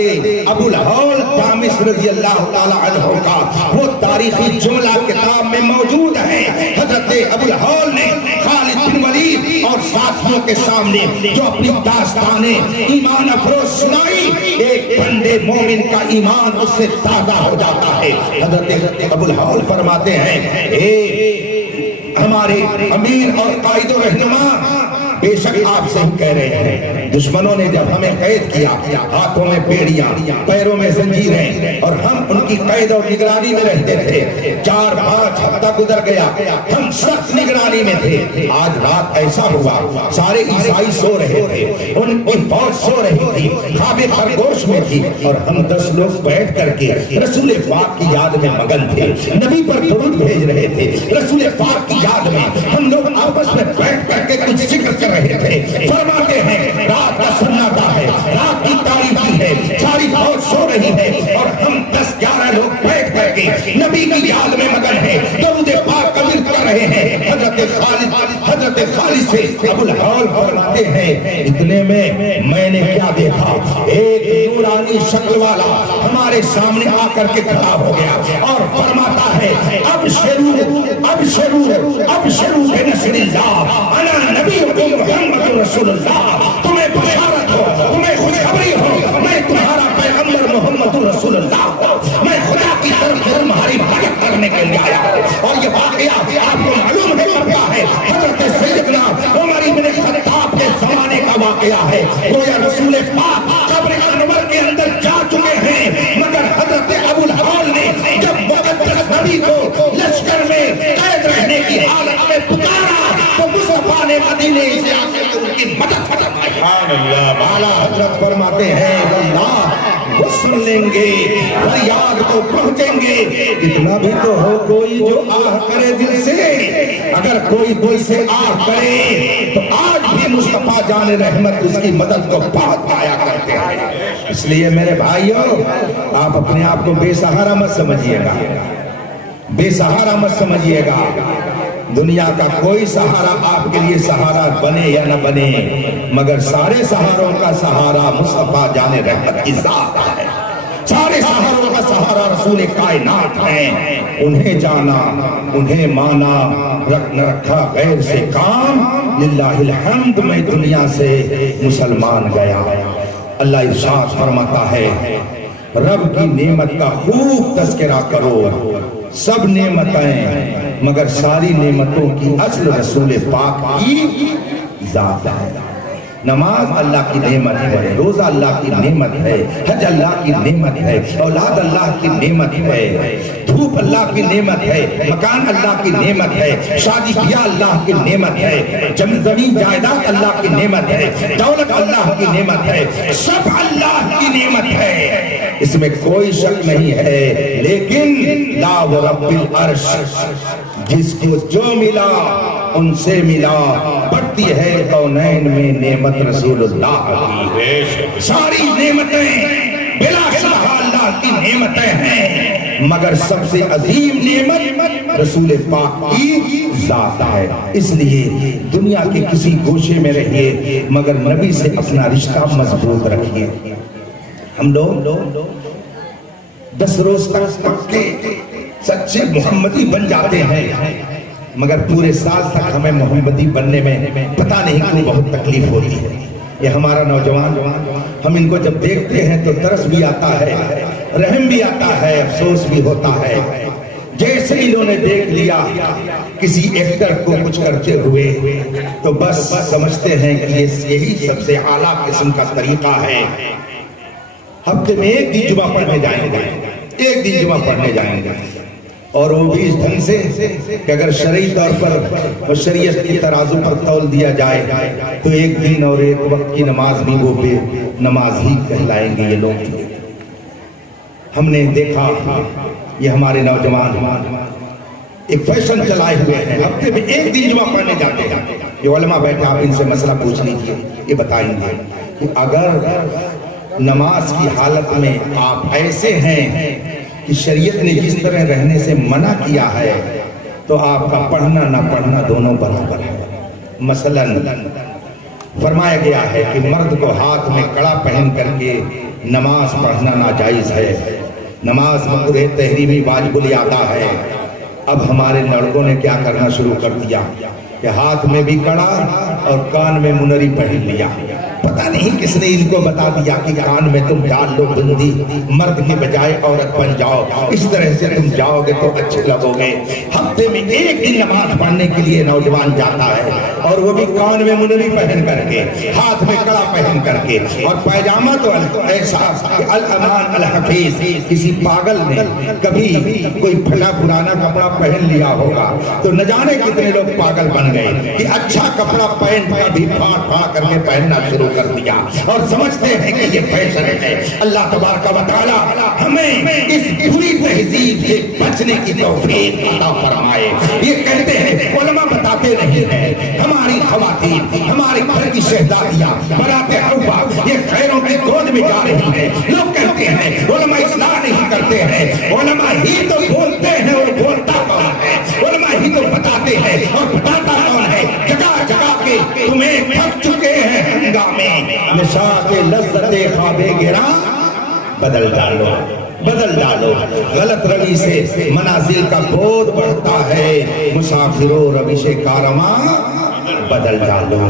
ابو الہول دامس رضی اللہ تعالی عنہ کا وہ تاریخی جملہ کتاب میں موجود ہے. حضرت ابو الہول نے خالد بن ولید اور ساتھیوں کے سامنے جو اپنی داستانیں ایمان افروز سنائی, ایک بندے مومن کا ایمان اس سے تازہ ہو جاتا ہے. حضرت ابو الہول فرماتے ہیں, ہمارے امیر اور قائد و رہنما, بے شک آپ سے ہم کہہ رہے ہیں, دشمنوں نے جب ہمیں قید کیا, ہاتھوں میں بیڑیاں, پیروں میں زنجیریں, اور ہم ان کی قید اور نگرانی میں رہتے تھے. 4-5 ہفتہ گزر گیا, ہم سخت نگرانی میں تھے. آج رات ایسا ہوا, سارے عیسائی سو رہے تھے, ان کی فوج سو رہی تھی, خواب خرگوش میں تھی, اور ہم 10 لوگ بیٹھ کر کے رسول پاک کی یاد میں مگن تھے, نبی پر درود بھیج رہے تھے. رسول پاک کی یاد میں ہم لوگ آپس میں بیٹھ کر کے کچھ ذکر کر رہے تھے. فرماتے ہیں رات کا سناٹا ہے, رات کی تاریکی ہے, ساری فوج سو رہی ہے, اور ہم 10-11 لوگ بیٹھ کر کے نبی کی یاد میں مگن ہیں, درود پاک کا ذکر کر رہے ہیں. حضرت خالد سے ابو الہول فرماتے ہیں, اتنے میں نے کیا دیکھا, ایک نورانی شکل والا ہمارے سامنے آ کر کے کھڑا ہو گیا اور فرماتا ہے, اب شروع بنصر اللہ, انا نبیکم محمد رسول اللہ, تمہیں بشارت ہو, تمہیں خوشخبری ہو, میں تمہارا پیغمبر محمد رسول اللہ ہوں, میں خدا کی طرف سے تمہاری مدد کرنے کے لیے آیا. اور یہ واقعہ آپ کو معلوم ہے کیا ہے, حضرت سیدنا عمر بن خطاب کے زمانے کا واقعہ ہے. گویا رسول پاک قبر انور کے اندر جا چکے ہیں, مگر حضرت ابو الہول نے جب مقدس نبی کو لشکر میں قید رہنے کی حالت میں پکارا, تو مصطفیٰ نے مدینے سے آ کر ان کی مدد فرمائی. پہنچیں گے. اتنا بھی تو ہو کوئی جو آہ کرے دل سے. اگر کوئی دل سے آہ کرے تو آج بھی مصطفیٰ جان رحمت اس کی مدد کو بہت پایا کرتے ہیں. اس لیے میرے بھائیوں آپ اپنے آپ کو بے سہارا مت سمجھیے گا, بے سہارا مت سمجھیے گا. دنیا کا کوئی سہارا آپ کے لیے سہارا بنے یا نہ بنے, مگر سارے سہاروں کا سہارا مصطفیٰ جان رحمت کی ذات ہے. سارے سہاروں کا سہارا رسول کائنات ہیں. انہیں جانا, انہیں مانا, نہ رکھا غیر سے کام. للہ الحمد میں دنیا سے مسلمان گیا. اللہ ارشاد فرماتا ہے رب کی نعمت کا خوب تذکرہ کرو. سب نعمتیں مگر ساری نعمتوں کی اصل رسول پاک کی ذات ہے. نماز اللہ کی نعمت ہے, روزہ اللہ کی نعمت ہے, حج اللہ کی نعمت ہے, اولاد اللہ کی نعمت ہے, دھوپ اللہ کی نعمت ہے, مکان اللہ کی نعمت ہے, شادی بیاہ اللہ کی نعمت ہے, زمین جائیداد اللہ کی نعمت ہے, دولت اللہ کی نعمت ہے, سب اللہ کی نعمت ہے. اس میں کوئی شک نہیں ہے. لیکن لا ورب العرش, جس کو جو ملا ان سے ملا. بڑھتی ہے کونین میں نعمت رسول اللہ کی. ساری نعمتیں بلا شبہ اللہ کی نعمتیں ہیں, مگر سب سے عظیم نعمت رسول پاک کی ذات ہے. اس لیے دنیا کے کسی گوشے میں رہیے مگر نبی سے اپنا رشتہ مضبوط رکھیے. ہم لوگ 10 روز تک پکے سچے محمدی بن جاتے ہیں, مگر پورے سال تک ہمیں محمدی بننے میں پتہ نہیں کیوں بہت تکلیف ہوتی ہے. یہ ہمارا نوجوان, ہم ان کو جب دیکھتے ہیں تو ترس بھی آتا ہے, رحم بھی آتا ہے, افسوس بھی ہوتا ہے. جیسے انہوں نے دیکھ لیا کسی ایکٹر کو کچھ کرتے ہوئے تو بس سمجھتے ہیں کہ یہی سب سے اعلیٰ قسم کا طریقہ ہے. ہفتے میں ایک دن جمعہ پڑھنے جائیں گے, ایک دن جمعہ پڑھنے جائیں گے, اور وہ بھی اس ڈھنگ سے کہ اگر شرعی طور پر شریعت کی ترازو پر تول دیا جائے تو ایک دن اور ایک وقت کی نماز بھی وہ بے نماز ہی کہلائیں گے یہ لوگ. ہم نے دیکھا یہ ہمارے نوجوان ایک فیشن چلائے ہوئے ہیں, ہفتے میں ایک دن جمعہ پڑھنے جاتے ہیں. یہ علماء بیٹھے, آپ ان سے مسئلہ پوچھ لیجیے, یہ بتائیں گے کہ اگر نماز کی حالت میں آپ ایسے ہیں کہ شریعت نے جس طرح رہنے سے منع کیا ہے تو آپ کا پڑھنا نہ پڑھنا دونوں برابر ہے. مثلا فرمایا گیا ہے کہ مرد کو ہاتھ میں کڑا پہن کر کے نماز پڑھنا ناجائز ہے, نماز مکروہ تحریمی واجب الادا ہے. اب ہمارے لڑکوں نے کیا کرنا شروع کر دیا کہ ہاتھ میں بھی کڑا اور کان میں منری پہن لیا. پتہ نہیں کس نے ان کو بتا دیا کہ کان میں تم ڈال لو بندی, مرد کی بجائے عورت بن جاؤ, اس طرح سے تم جاؤ گے تو اچھے لگو گے. ہفتے میں ایک دن نماز پڑھنے کے لیے نوجوان جاتا ہے, اور وہ بھی کان میں منری پہن کر کے, ہاتھ میں کڑا پہن کر کے, اور پیجامہ تو ایسا الامان الحفیظ. کسی پاگل نے کبھی کوئی پھلا پرانا کپڑا پہن لیا ہوگا تو نہ جانے کتنے لوگ پاگل بن گئے کہ اچھا کپڑا پینٹ کا بھی پھاڑ پھاڑ کر کے پہننا شروع کر دیا, اور سمجھتے ہیں کہ یہ فیشن ہے. اللہ تبارک و تعالی ہمیں اس بری تہذیب سے بچنے کی توفیق عطا فرمائے. یہ کہتے ہیں علماء بتاتے نہیں ہیں, ہماری خواتین, ہمارے گھر کی شہزادیاں بناتے حوا یہ خیروں کی گود میں جا رہی ہیں. لوگ کہتے ہیں علماء اصلاح نہیں کرتے ہیں, علماء ہی تو بولتے ہیں اور بولتا کون ہے, علماء ہی تو بتاتے ہیں اور بتاتا کون ہے. جگہ جگہ کے تمہیں تھک چکے ہیں ہنگامے, نشاط لذت خواب گراں بدل ڈالو, بدل ڈالو. غلط روی سے منازل کا بود بڑھتا ہے, مسافروں روش کارواں بدل ڈالو.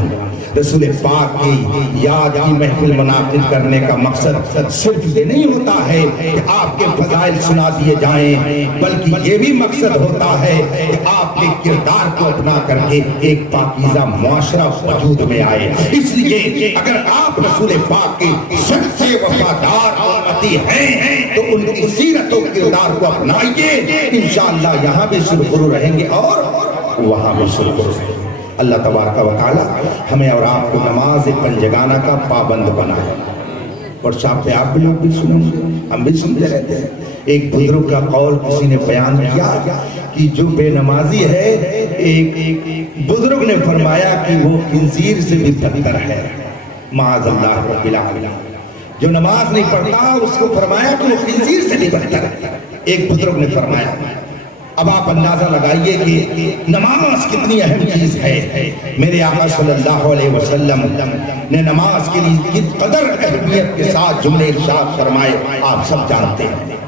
رسول پاک کی یاد کی محفل منعقد کرنے کا مقصد صرف یہ نہیں ہوتا ہے کہ آپ کے فضائل سنا دیے جائیں, بلکہ یہ بھی مقصد ہوتا ہے کہ آپ کے کردار کو اپنا کر کے ایک پاکیزہ معاشرہ وجود میں آئے. اس لیے اگر آپ رسول پاک کے سب سے وفادار امتی ہیں تو ان کی سیرت و کردار کو اپنائیے, انشاءاللہ یہاں بھی سرخرو رہیں گے اور وہاں بھی سرخرو رہیں گے. اللہ تبارک و تعالی ہمیں اور آپ کو نماز پنجگانہ کا پابند بنائے. اور شاپ پہ آپ بھی لوگ بھی سنیں, ہم بھی سنتے رہتے ہیں. ایک بزرگ کا قول کسی نے بیان کیا کہ جو بے نمازی ہے، ایک بزرگ نے فرمایا کہ وہ خنزیر سے بھی بدتر ہے، معاذ اللہ رب العالمین۔ جو نماز نہیں پڑھتا اس کو فرمایا کہ وہ خنزیر سے بھی بدتر ہے، ایک بزرگ نے فرمایا۔ اب آپ اندازہ لگائیے کہ نماز کتنی اہم چیز ہے۔ میرے آقا صلی اللہ علیہ وسلم نے نماز کے لیے کس قدر اہمیت کے ساتھ جملے ارشاد فرمائے آپ سب جانتے ہیں۔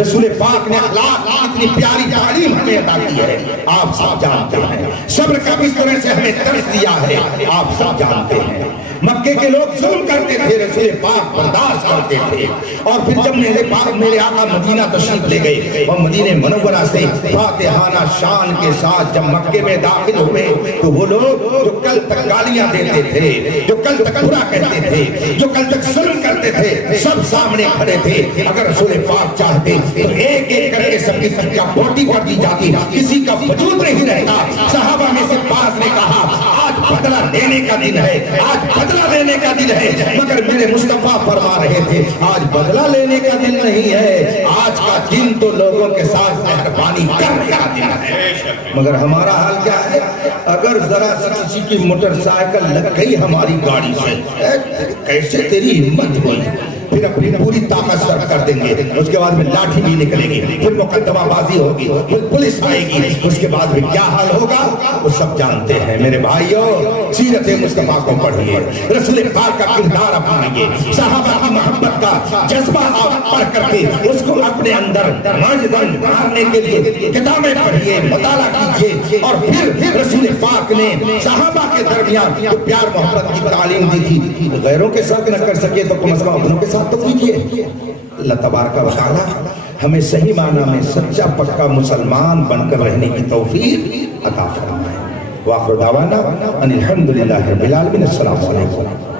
رسول پاک نے اخلاق اتنی پیاری تعلیم ہمیں عطا کی ہے، آپ سب جانتے ہیں۔ صبر کا کس طرح سے ہمیں درس دیا ہے، آپ سب جانتے ہیں۔ مکے کے لوگ ظلم کرتے تھے، رسول پاک برداشت کرتے تھے، اور پھر جب میرے آقا مدینہ تشریف لے گئے اور مدینہ منورہ سے فاتحانہ شان کے ساتھ جب مکے میں داخل ہوئے تو وہ لوگ جو کل تک گالیاں دیتے تھے، جو کل تک برا کہتے تھے، جو کل تک ظلم کرتے تھے، سب سامنے کھڑے تھے۔ اگر رسول پاک چاہتے تو ایک ایک کر کے سب کی سچا بوٹی کر دی جاتی، کسی کا وجود نہیں رہتا۔ صحابہ میں سے بعض نے کہا آج بدلہ لینے کا دن ہے، آج بدلہ لینے کا دن ہے، مگر میرے مصطفیٰ فرما رہے تھے آج بدلہ لینے کا دن نہیں ہے، آج کا دن تو لوگوں کے ساتھ مہربانی کرنے کا دن ہے۔ مگر ہمارا حال کیا ہے؟ اگر ذرا سی کسی کی موٹر سائیکل لگ گئی ہماری گاڑی سے، کیسے تیری ہمت ہوئی، پھر اپنی پوری طاقت صرف کر دیں گے، اس کے بعد میں لاٹھی بھی نکلے گی، پھر مقدمہ بازی ہوگی، پھر پولیس آئے گی، اس کے بعد میں کیا حال ہوگا وہ سب جانتے ہیں۔ میرے بھائیوں، سیرت مصطفیٰ کو پڑھیے، رسول پاک کا کردار اپنائیے، صحابہ کی محبت کا جذبہ آپ پڑھ کر کے اس کو اپنے اندر مجدن مارنے کے لیے کتابیں پڑھیے، مطالعہ کیجیے، اور پھر رسول پاک نے صحابہ کے درمیان جو پیار محبت کی تعلیم دی تھی، غیروں کے ساتھ نہ کر سکے تو کم از کم اپنوں کے ساتھ تو کیجیے۔ اللہ تبارک و تعالی ہمیں صحیح معنی میں سچا پکا مسلمان بن کر رہنے کی توفیق عطا فرمائے۔ وآخر دعوانا ان الحمدللہ رب العالمین۔ السلام علیکم۔